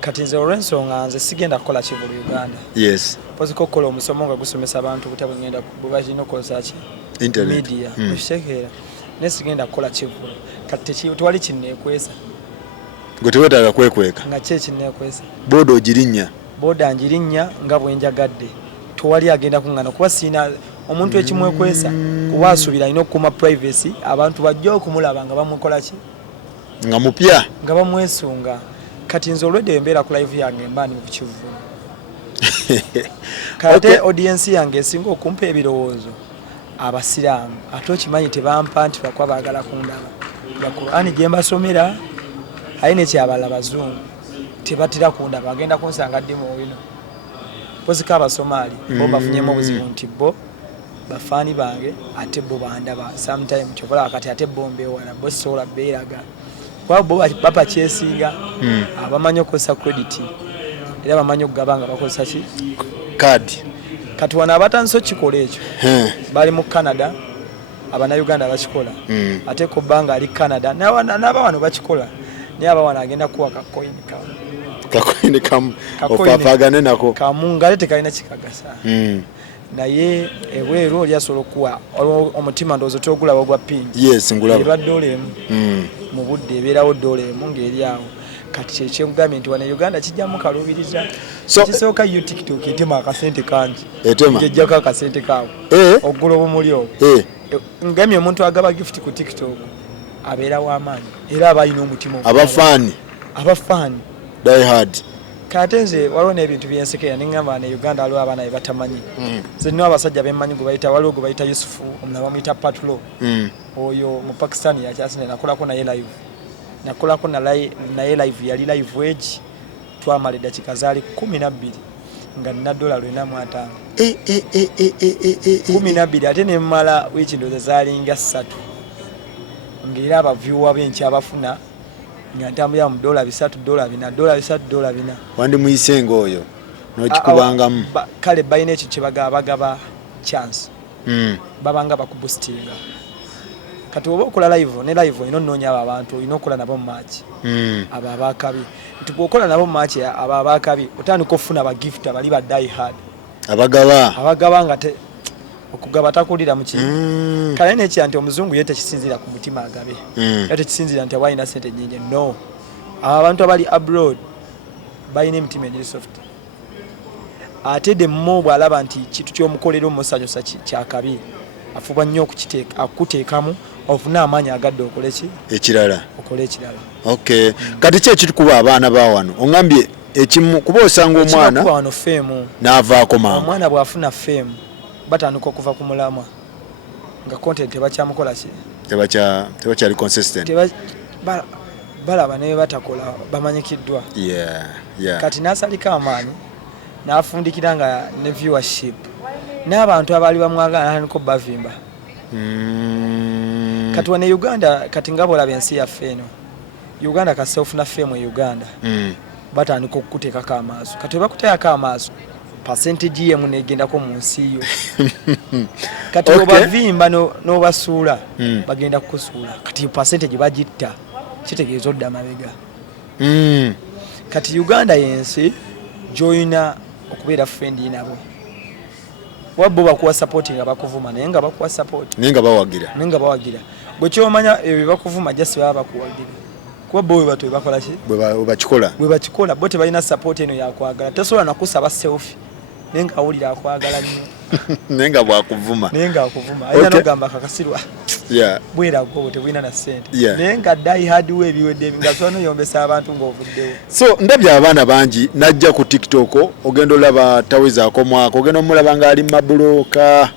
kati nze olw'ensonga nze sigenda kukola kivulu Uganda poziko okukola omusomo nga gusomesa abantu buta bwengenda bwebakirina okukozesa ki media ekitegeera naye sigenda kukola kivulu kati tewali kinneekwesa gwe tewetaaga kwekweka nga ki ekinneekwesa booda ogirinnya booda ngirinnya nga bwenjagadde tewali agenda kuŋŋana kuba siina omuntu ekimwekwesa kuba asuubira alina okukuuma privacy abantu bajja okumulaba nga bamukola ki nga mupya nga bamwesunga kati nze olwedde embeera ku live yange mbaani ku kivulu kate audience yange esinga okumpa ebirowoozo abasiraamu ate okimanyi tebampa nti bakuba baagala kundaba bakurani gye mbasomera ayina ekyabala bazungu tebatera kundaba bagenda kunsanga ddi mu wino pozika abasomaali bo bafunyemu obuzibu nti bo bafaani bange ate bo bandaba sometime kyokola kati ate bo mbeewala bo sisobola beeraga kuba bo bapa kyesinga abamanyi okukozesa credit era bamanyi okugaba nga bakozesa ki kadi kati wano abatandise okukikola ekyo bali mu Canada abanayuganda bakikola ate ku bbanga ali Canada n'aba wano bakikola naye aba wano agenda kuwa kakoini kamu opapaagane nako kamu ngale tekalina kikagasa naye ebweru oli asobola okuwa omutima ndowooza togulaba ogwa pingi ngulaba eba ddoola emu mu budde ebeerawo ddoola emu ng'eri awo kati kyekyengambye nti wano Uganda kijjamu kalubiriza kisooka yo TikTok etema akasente kangi ng'ejjako akasente kaawe oggula obumuli obwo ngamye omuntu agaba gift ku TikTok abeera w'amaanyi era aba alina omutima abafaani die hard kate nze waliwo n'ebintu byensekera neŋŋamba ne Uganda waliwo abaana be batamanyi nze nina abasajja bemmanyi waliwo gwe bayita Yusufu omulala bamuyita Patlo oyo mu Pakistan yakyasine nakolako naye live yali live egi twamala eddakiika zaali 12 nga nina $445 12 ate nemmala wiiki ndowooza zaalinga 3 ng'era abaviewa benkya abafuna nga ntambulira mu $3 $4 wandi muyisenga oyo n'okikubangamu kale balina ekyo kye bagaba chance babanga bakuboostinga kati oba okola live ne live ino nnonya abo abantu ino okola nabo match abo abakabi nti bwokola nabo match abo abakabi otandika okufuna aba gift abali ba die hard abagaba nga te okugaba takulira muki kale nekya nti omuzungu yete kisinzira ku mutima agabe yete kisinzira nti wayina sente nyingi no abantu abali abroad bayina emitima egiri soft ate de mo bwalaba nti kitu kyomukolera omusanyusa kyakabi afuba nnyo okuteekamu ofuna amaanyi agadde okoleki ekirala okola ekirala okay kati ki ekitukuba abaana ba wano oŋambye ekimu kuba osanga omwana wano femu n'avaako mangu omwana bw'afuna femu batandika okuva ku mulamwa nga content tebakyamukola ki tebakyali consistent balaba naye batakola bamanyikiddwa kati n'asalika amaanyi n'afundikira nga ne viewership n'abantu abali bamwagala niko bavimba kati wane Uganda kati nga bolaba ensi yaffe eno Uganda kasi ofuna femu e Uganda batandika okukuteekako amaaso kati bakuteekako amaaso percentage yemu negendako mu nsi yo kati obavimba n'obasuula bagenda kukusuula kati percentage bagitta kitegeeza odda mabega kati Uganda yensi joina okubeera friend nabo wabbo bakuwa support nga bakuvuma naye nga bakuwa support naye nga bawagira bwe kyomanya ebyo bakuvuma jasi baba bakuwagira kuba bo bato bakola ki bwe bakikola bo tebalina support eno yakwagala tesobola nakusaba selfie naye nga awulira akwagala nnyo naye nga bwakuvuma ayina nogamba kakasirwa bwera gwo tebulina na ssente naye nga dai hardware ebiwedde nga sono yombesa abantu ng'ovuddewo so ndabye abaana bangi najja ku TikTok ogenda olaba tawezaako mwaka ogenda omulaba nga ali mabuloka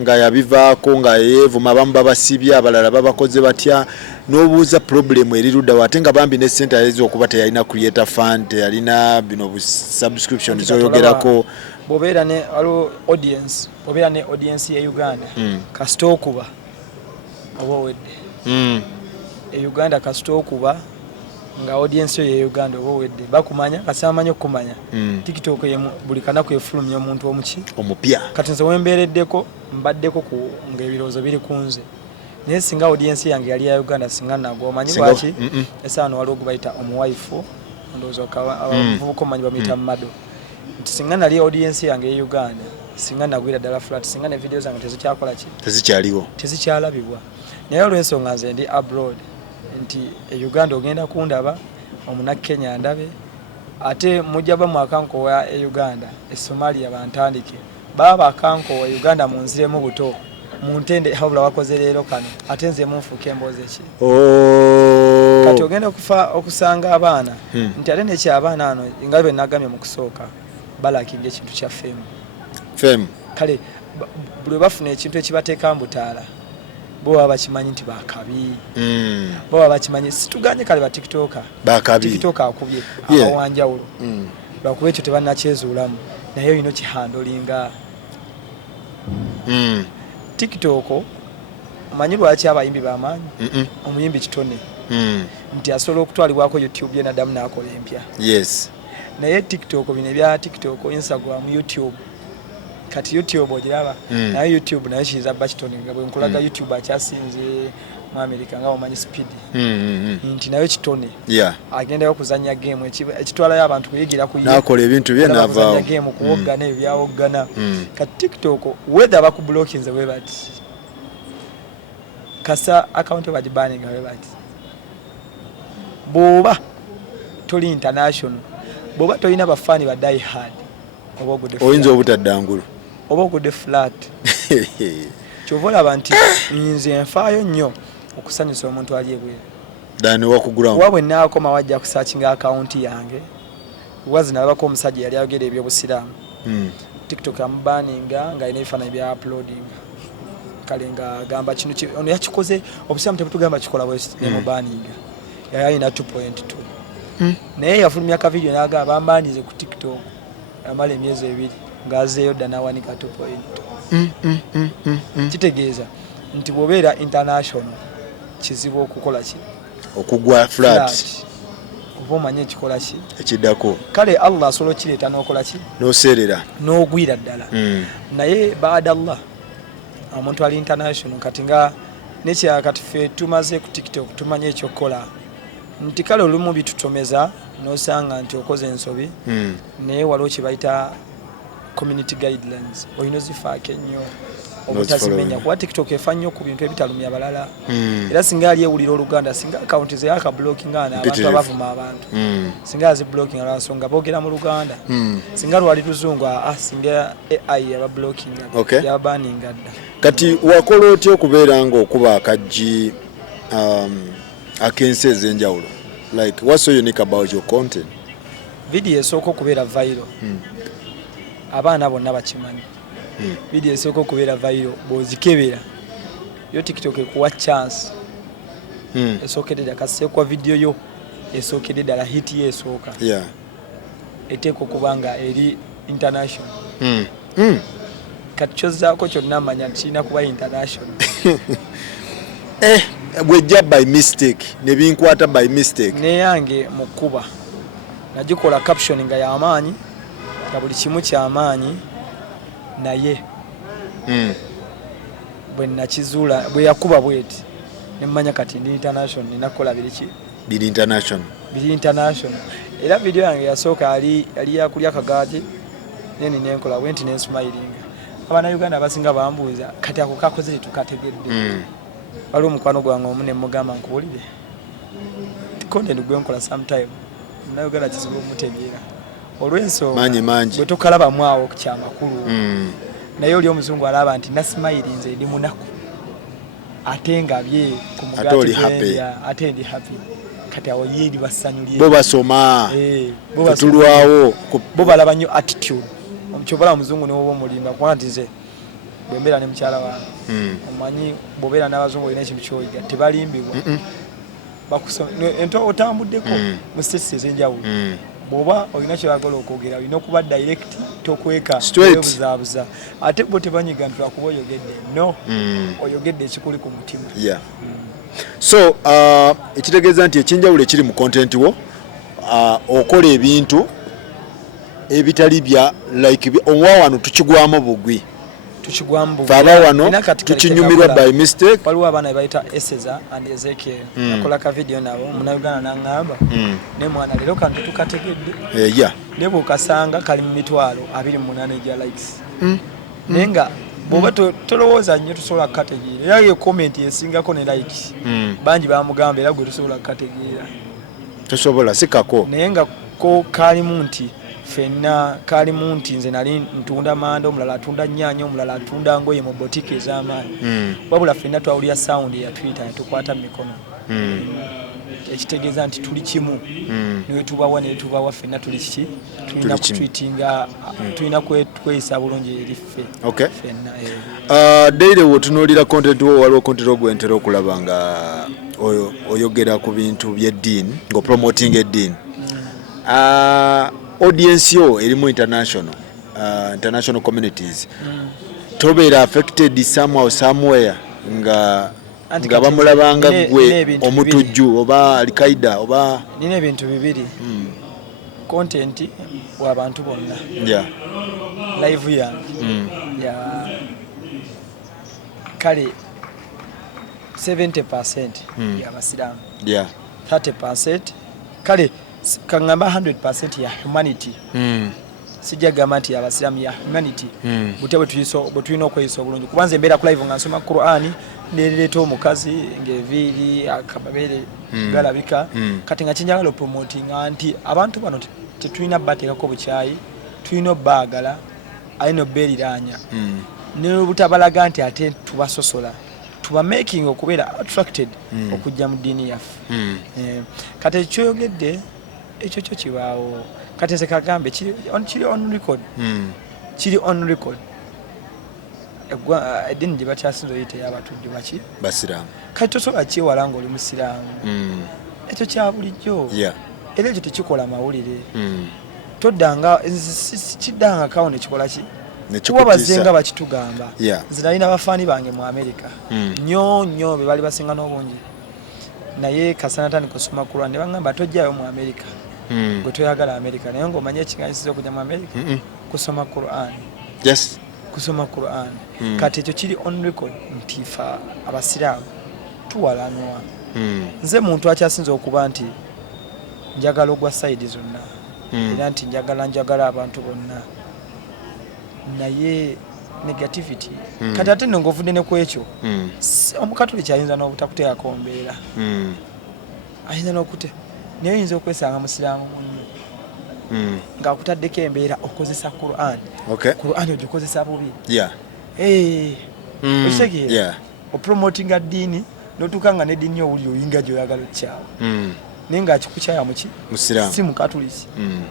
nga yabivaako nga yeevuma abamu babasibye abalala babakoze batya n'obuuza problem erirudda wate nga bambi ne ssente ayinza okuba teyalina creator fund teyalina bino subscription zoyogerako bobeera ne audience bobeera ne audience ya Uganda kasita okuba oba owedde e Uganda kasita okuba nga audience yo ya Uganda oba owedde bakumanya kasamanya okumanya TikTok yemu buli kanaku efulumya omuntu omupya kati nze wembeereddeko mbaddeko ku ng'ebirowoozo biri kunze naye singa audience yange yali ya Uganda singa nagwo omanyi lwaki esaano waliwo gubayita omuwaifu ndowooza abavubuka omanyi bamuyita mumado nti singa nali audience yange ya Uganda singa nagwira ddala flat singa ne video zange tezikyakola ki tezikyalabibwa naye olw'ensonga nze ndi abroad nti e Uganda ogenda kundaba omuna Kenya ndabe ate mujja ba mwakankowa e Uganda e Somalia bantandike baba akankowa Uganda munziremu buto muntende habula wakoze leero kano ate nze munfuke emboze ki kati ogenda okusanga abaana nti ate nekya abaana ano ngabe nagamye mu kusooka balakinga ekintu kya femu kale buli bafuna ekintu ekibateeka mbutaala bo baba bakimanyi nti bakabi bo baba bakimanyi situganye kale ba TikTok akubye awanjawulo bakuba ekyo tebannakyezuulamu naye yino kihandolinga TikTok omanyi lwaki abayimbi bamaanyi omuyimbi kitone nti asobola okutwalibwako YouTube ye naddamu n'akola empya naye TikTok bino ebya TikTok Instagram YouTube kati YouTube ogiraba naye YouTube naye kiyinza bba kitone nga bwe nkulaga YouTube akyasinze mu America nga omanyi speed nti nayo kitone agenda okuzanya game ekitwalayo abantu kuyigira nakola ebintu bye navaawo game kuwoggana ebyo byawoggana kati TikTok whether bakublokinze we bati kasa account bagibaninga we bati boba toli international boba tolina bafani ba die hard oyinza obutaddangulu oba ogudde flat kyovola abantu nze nfaayo nnyo okusanyusa omuntu ali ebweru dani wakugulamu wabwe naakoma wajja kusaachinga akaunti yange wazi nalabako omusajja yali ayogera ebyobusiraamu TikTok amubaninga nga alina ebifaananyi bya uploading kale nga agamba kino ono yakikoze obusiraamu tebutugamba kikola bwe nemubaninga yali alina 2.2 naye yafulumya akavidiyo n'agamba bambanize ku TikTok amala emyezi 2 ng'azeeyo dda n'awanika 2.2 kitegeeza nti bw'obeera international kizibu okukola ki okugwa flat oba omanye ekikola ki ekiddako kale Allah asobola okireeta n'okola ki n'oseerera n'ogwira ddala naye baada Allah omuntu ali international kati nga nekya kati ffe tumaze ku TikTok tumanye ekyokukola nti kale olumu bitutomeza nosanga nti okoze ensobi naye waliwo kye bayita community guidelines olina ozifaako ennyo obutazimenya kuba TikTok efa nnyo ku bintu ebitalumya abalala era singa ali ewulira Oluganda singa akawunti ze yakablockinga abantu abavuma abantu singa aziblockinga lwansonga boogera mu Luganda singa lwali Luzungu singa AI yabablockinga yababaninga dda. Kati wakola otya okubeera ng'okuba akaggi akensi ez'enjawulo? Like, what's so unique about your content? Video esooka okubeera viral. Abaana bonna bakimanyi. Video esooka okubeera viral bw'ozikebera. Yo TikTok ekuwa chance. Esookedde kasise kwa video yo esookedde ddala hit ye esooka. Yeah. Eteeka okuba nga eri international. Kati kyozzaako kyonna manya kirina kuba international. Bwejja by mistake ne binkwata by mistake. Neyange mu kkuba nagikola caption nga y'amaanyi nga buli kimu ky'amaanyi naye bwe nakizuula bwe yakuba bweti nemmanya kati ndi international ninakola biri international era video yange yasooka ali yakulya kagaati neni nenkola bwenti nensmilinga abana Uganda abasinga bambuuza kati ako kakoze tukategedde waliwo omukwano gwange omu ne mugamba nkuwulire content gwenkola sometime na Uganda kizibu omutegeera olw'ensonga bwe tukalabamu awo kyamakulu naye oli omuzungu alaba nti nasmilinze ndi munaku ate nga bye ku mugaati ate ndi happy kati awo yeri basanyulye bo basoma tulwawo bo balaba nnyo attitude omukyobola omuzungu ne woba omulimba kuba nti nze bwembeera ne mukyala wange omanyi bwobeera n'abazungu olina ekintu kyoyiga tebalimbibwa ento otambuddeko mu states ez'enjawulo bw'oba olina kyeyagala okwogera olina okuba direct tokweka obuzaabuza ate bo tebanyiga nti lwakuba oyogedde no oyogedde ekikuli ku mutima. So ekitegeeza nti ekyenjawulo ekiri mu content wo okola ebintu ebitali bya like omuwa wano tukigwamu bugwi faba wano tukinyumirwa by mistake. Waliwo abaana bayita Eseza and Ezekiel nakola ka video nabo Munauganda n'angamba ne mwana lero kantu tukategedde ne bw'okasanga kali mu mitwalo 28 gya likes nenga bw'oba tolowooza nnyo tusobola kukategeera era ye comment esingako ne likes bangi bamugamba era gwe tusobola kukategeera tosobola sikako naye nga ko kalimu nti fenna kalimu nti nze nali ntunda manda omulala atunda nnyaanya omulala atunda ngoye mu botike ez'amaanyi wabula fenna twawulira sound ya Twitter netukwata mu mikono ekitegeeza nti tuli kimu niwe tubawa fenna tuli kiki tulina kutwitinga tulina kweyisa bulungi eri ffe fenna. Daily wotunuulira content wo waliwo content ogwentera okulaba nga oyogera ku bintu by'eddiini ng'opromoting eddiini audience yo erimu international communities tobeera affected somehow somewhere nga bamulabanga gwe omutujju oba Al-Qaeda oba nina ebintu bibiri content w'abantu bonna live yange kale 70% y'abasiraamu 30% kale kangamba 100% ya humanity sijja gamba nti abasiraamu ya humanity butebwe tulina okweyisa obulungi kubanza embeera ku live nga nsoma Qur'ani nereeta omukazi ng'eviiri akababere galabika kati nga kyenjagala opromotinga nti abantu bano tetulina bateekako bukyayi tulina obbaagala alina obbeeriraanya n'obutabalaga nti ate tubasosola tuba making okubeera attracted okujja mu ddiini yaffe kati ekyoyogedde ekyo kyo kibaawo kati nze kagambe kiri on record eddiini gye bakyasinza oyita ey'abatujju baki basiraamu kati tosobola kyewala ng'oli musiraamu ekyo kya bulijjo era ekyo tekikola mawulire toddanga kiddanga kawo nekikola ki kuba bazenga bakitugamba nze nalina bafaani bange mu America nnyo be bali basinga n'obungi naye kasanatani kusoma Qur'an ne bangamba tojjayo mu America gwe toyagala America naye ng'omanye ekiganyisiza okujja mu America kusoma Qur'an kusoma Qur'an kati ekyo kiri on record nti fa abasiraamu tuwalanwa nze muntu akyasinza okuba nti njagala ogwa side zonna era nti njagala abantu bonna naye negativity kati ate nno ng'ovudde ne ku ekyo omukatoliki ayinza n'obutakuteekako mbeera ayinza n'okute naye oyinza okwesanga musiraamu munno ng'akutaddeko embeera okozesa Quran ogikozesa bubi okitegeera opromotinga ddiini n'otuuka nga n'eddiini owuli oyinga gy'oyagala okukyawa naye ng'akikukyaya muki si mukatoliki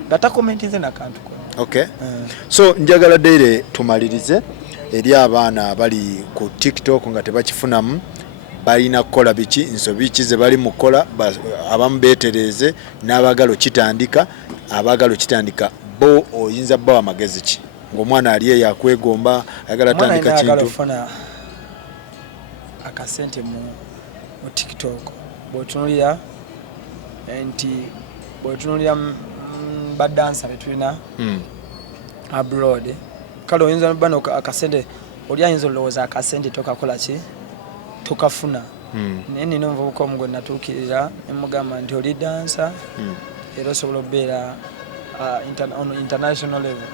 nga takomentinze nakantu konna. So njagala ddeere tumalirize eri abaana abali ku TikTok nga tebakifunamu balina kukola biki nsobi ki ze bali mu kukola abamu beetereze n'abagalo kitandika bo oyinza bbawa amagezi ki ng'omwana ali eyo akwegomba ayagala tandika kintu akasente mu TikTok bw'otunuulira badansa betulina abroad kale oyinza bano akasente oli ayinza olowooza akasente tokakola ki tokafuna naye nina omuvubuka omu gwe natuukirira nemugamba nti oli dansa era osobola okubeera on international level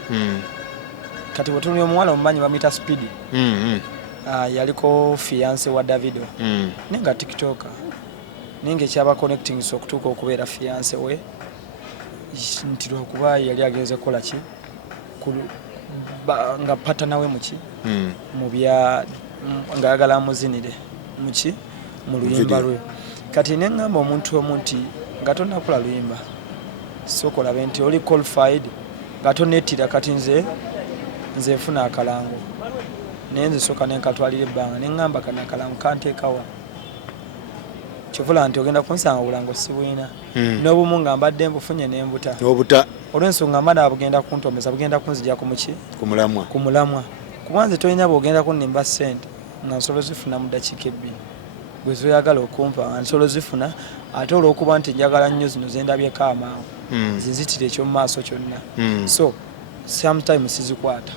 kati bwetunulya omuwala omumanyi bamuyita Speedy yaliko fiance wa Davido naye nga tiktoka naye ngaekyaba connecting okutuuka okubeera fiance we nti lwokuba yali agenze kukola ki nga patana we muki mu bya nga ayagala amuzinire muki mu luyimba lwe kati neŋŋamba omuntu omu nti nga tonnakola luyimba sooka olabe nti oli qualified nga tonettira kati nze nfuna akalango naye nze sooka nenkatwalira ebbanga neŋŋamba kana akalango kanteekawa kyovula nti ogenda kunsanga obulango si bwina n'obumu nga mbadde mbufunye nembuta olw'ensonga mbaana bugenda kuntomeza bugenda kunzijako muki ku mulamwa kuba nze tolina bwogenda kunnimba ssente nga nsobola zifuna mu ddakiika ebbiri gwe zoyagala okumpa nga nsobola zifuna ate olw'okuba nti njagala nnyo zino zendabyeko amaawo zinzitira ekyomu maaso kyonna so sometimes sizikwata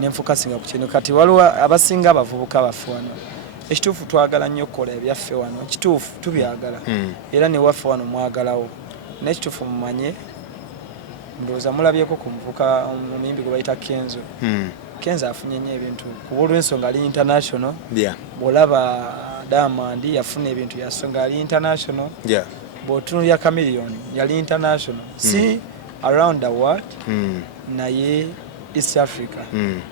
nenfokasinga ku kino kati waliwo abasinga abavubuka baffe wano ekituufu twagala nnyo okukola ebyaffe wano kituufu tubyagala era newaffe wano mwagalawo nekituufu mumanye ndowooza mulabyeko ku muvuka omuyimbi gwe bayita Kenzo afunye nnyo ebintu kuba olw'ensonga ali international bw'olaba Diamond yafuna ebintu yasonga ali international bw'otunulya Chameleone yali international si around the world naye East Africa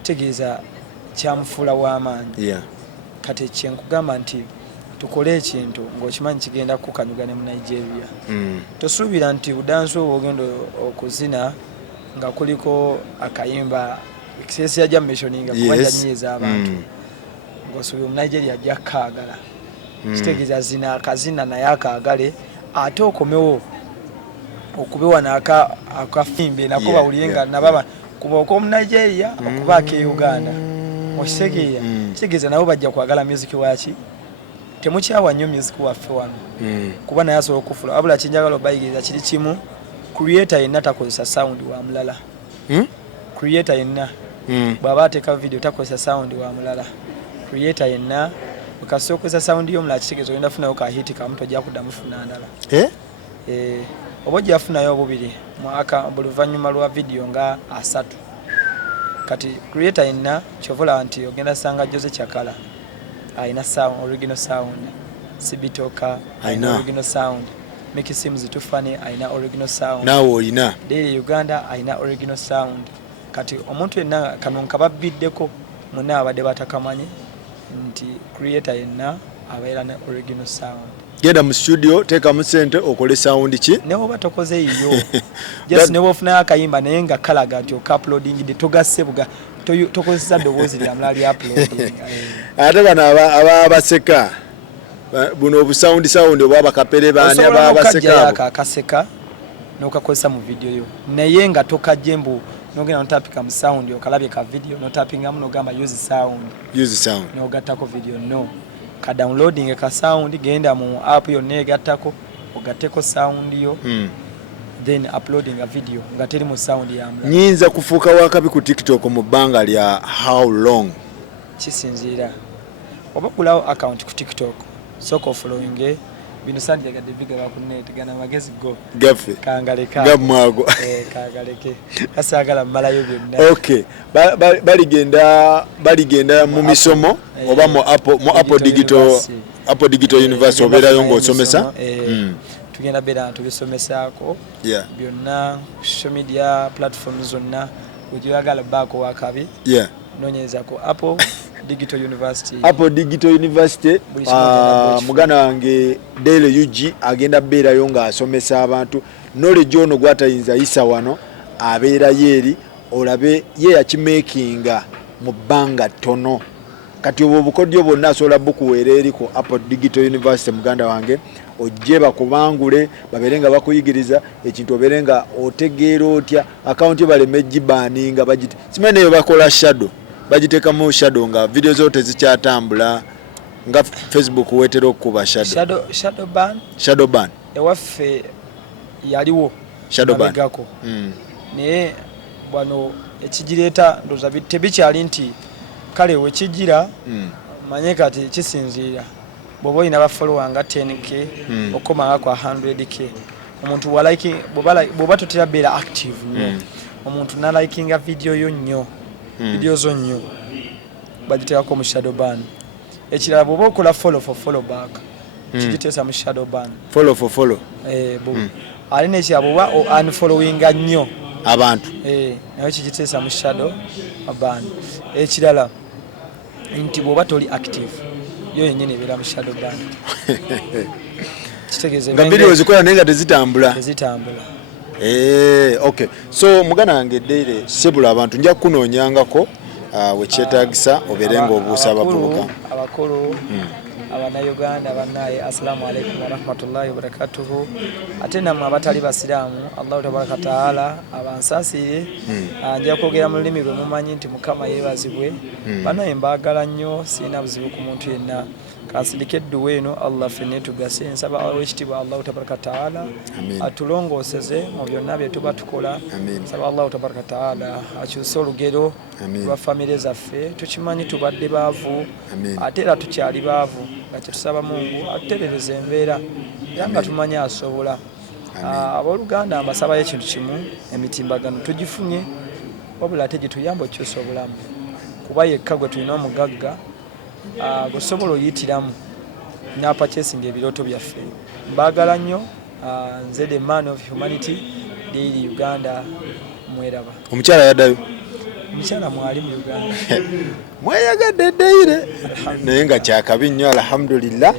tegeeza kyamufuula w'amaanyi kati kyenkugamba nti tukole ekintu ng'okimanyi kigenda kukanyuga ne mu Nigeria tosuubira nti budansi obwo ogenda okuzina nga kuliko akayimba ekisesi yajja mentioninga kuba janyiza abantu ng'osuubira mu Nigeria ajja kaagala kitegeeza zina akazina naye akaagale ate okomewo okubewa akafimbe nako bawulire nga nababa kuba ok'omu Nigeria okuba ak'e Uganda okitegeera kitegeeza nabo bajja kwagala music waki temukyawa nnyo music waffe wano kuba naye asobola okufula wabula kinjagala obayigiriza kiri kimu creator yenna takozesa sound wa mulala creator yenna bw'aba ateeka video takozesa sound wa mulala creator yenna okasi okozesa sound y'omulala kitegeeza ogenda funayo ka hit kamu tojja kuddamu funa ndala oba ojja funayo obubiri buli luvannyuma lwa video nga 3 kati creator yenna kyovula nti ogenda sanga Jose Chakala aina sound original sound Sibitoka aina original sound Mickey Sims tufani aina original sound nawo olina Daily Uganda aina original sound kati omuntu yenna kano nkababiddeko muna abadde batakamanyi nti creator yenna abeera ne original sound genda mu studio teeka mu sente okole sound ki nebo batokoze iyo just nebo ofuna akayimba naye nga kalaga nti okuploading de togasse buga tokozesa ddoboozi lya mulali uploading ate bano abaseka buno obusound obwa bakapere baani abaseka akaseka n'okakozesa mu video yo naye nga tokajembu nogenda notapika mu sound okalabye ka video notapinga mu nogamba use sound n'ogattako video no ka downloading ka sound genda mu app yonna egattako ogatteko sound yo then uploading a video nga teri mu sound ya mula nyinza kufuuka wakabi ku TikTok mu bbanga lya how long kisinziira oba kulawo account ku TikTok soko following bino sandi yagadde biga bakunete gana magezi go gafe kangaleka gamwago kangaleke asagala malayo byonna okay baligenda mu misomo oba mu Apple Digital University oberayo ng'osomesa tugenda bera tubisomesako byonna social media platforms zonna ujyagala bako wakabi nonyeza ko Apple Digital University mugana wange Daily UG agenda berayo nga asomesa abantu knowledge ono gwatayinza isa wano abeera yeri olabe ye yakimakinga mu bbanga tono kati obwo bukodyo bonna asobola bukuweera eri ku Apple Digital University muganda wange ojje bakubangule baberenga bakuyigiriza ekintu oberenga otegeera otya account baleme gibaninga bagite simene yo bakola shadow bagiteka mu shadow nga video zote zikyatambula nga Facebook wetero kuba shadow ban ewaffe yaliwo shadow ban naye bwano ekigireta ndoza tebikyali nti kale wekigira manye kati kisinzira bobo ina bafollower nga 10k okoma kwa 100k omuntu wa like boba totera bera active omuntu na liking a video yo nnyo video zo nnyo bagiteka ko mu shadow ban ekira bobo okola follow back kigitesa mu shadow ban follow bobo ali ne kyabo wa unfollowing nnyo abantu nayo kigitesa mu shadow ban ekirala nti boba toli active yo yenyine bera mu shadow ban kitegeze nga video zikola nenga tezitambula okay so mugana wange Daily sebula abantu nja kunoonyangako wekyetagisa oberenga obuusa abavubuka abakolo abana Uganda banaye assalamu alaikum wa rahmatullahi wa barakatuh atena mu abatali basiramu Allah tabaraka taala abansasire anja kwogera mu lulimi lwe mumanyi nti mukama yebazibwe banaye mbagala nnyo sina buzibu ku muntu yenna kasindike duweno Allah fene tugase nsaba awekitibwa Allah tabaraka taala atulongoseze mu byonna bye tuba tukola nsaba Allah tabaraka taala akyusa olugero lwa famire zaffe tukimanyi tubadde baavu ate era tukyali baavu nga tusaba Mungu atuterereze embeera yanga tumanya asobola abooluganda ambasabayo ekintu kimu emitimbagano tugifunye wabula ate gituyamba okyusa obulamu kuba yekka gwe tulina omugagga gusobola oyitiramu n'apachasing ebirooto byaffe mbagala nnyo nze the man of humanity Daily Uganda mweraba omukyala yaddayo omukyala mwali mu Uganda mweyagadde Daily naye nga kyakabi nnyo alhamdulillah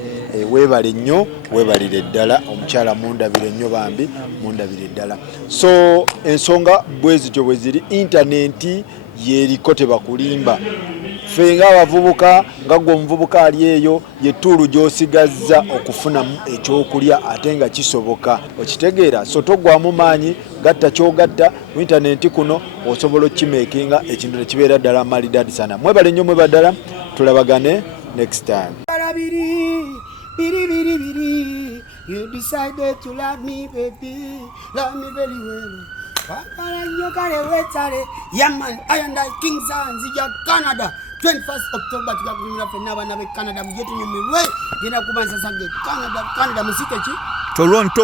weebale nnyo weebalire ddala omukyala mundabire nnyo bambi mundabire ddala so ensonga bwezityo bwe ziri intaneti yeriko tebakulimba fenga abavubuka nga gwe omuvubuka ali eyo ye tuulu gy'osigazza okufunamu ekyokulya ate nga kisoboka okitegeera so togwamu maanyi gatta kyogatta mu intaneti kuno osobola okimekinga ekintu ne kibeera ddala malidadi sana mwebale nnyo mwebaddala tulabagane next time you decided to love me baby love me very well Wakala nyokale wetale Yaman Ayanda King Zanzija Canada 21st October tukakulimira fena bana be Canada mjetu nyumiwe gena kubanza sange Canada musike chi Toronto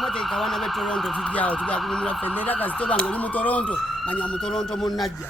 moja ikawana be Toronto tukiao tukakulimira fena kasitoba ngoli mu Toronto manya mu Toronto munajja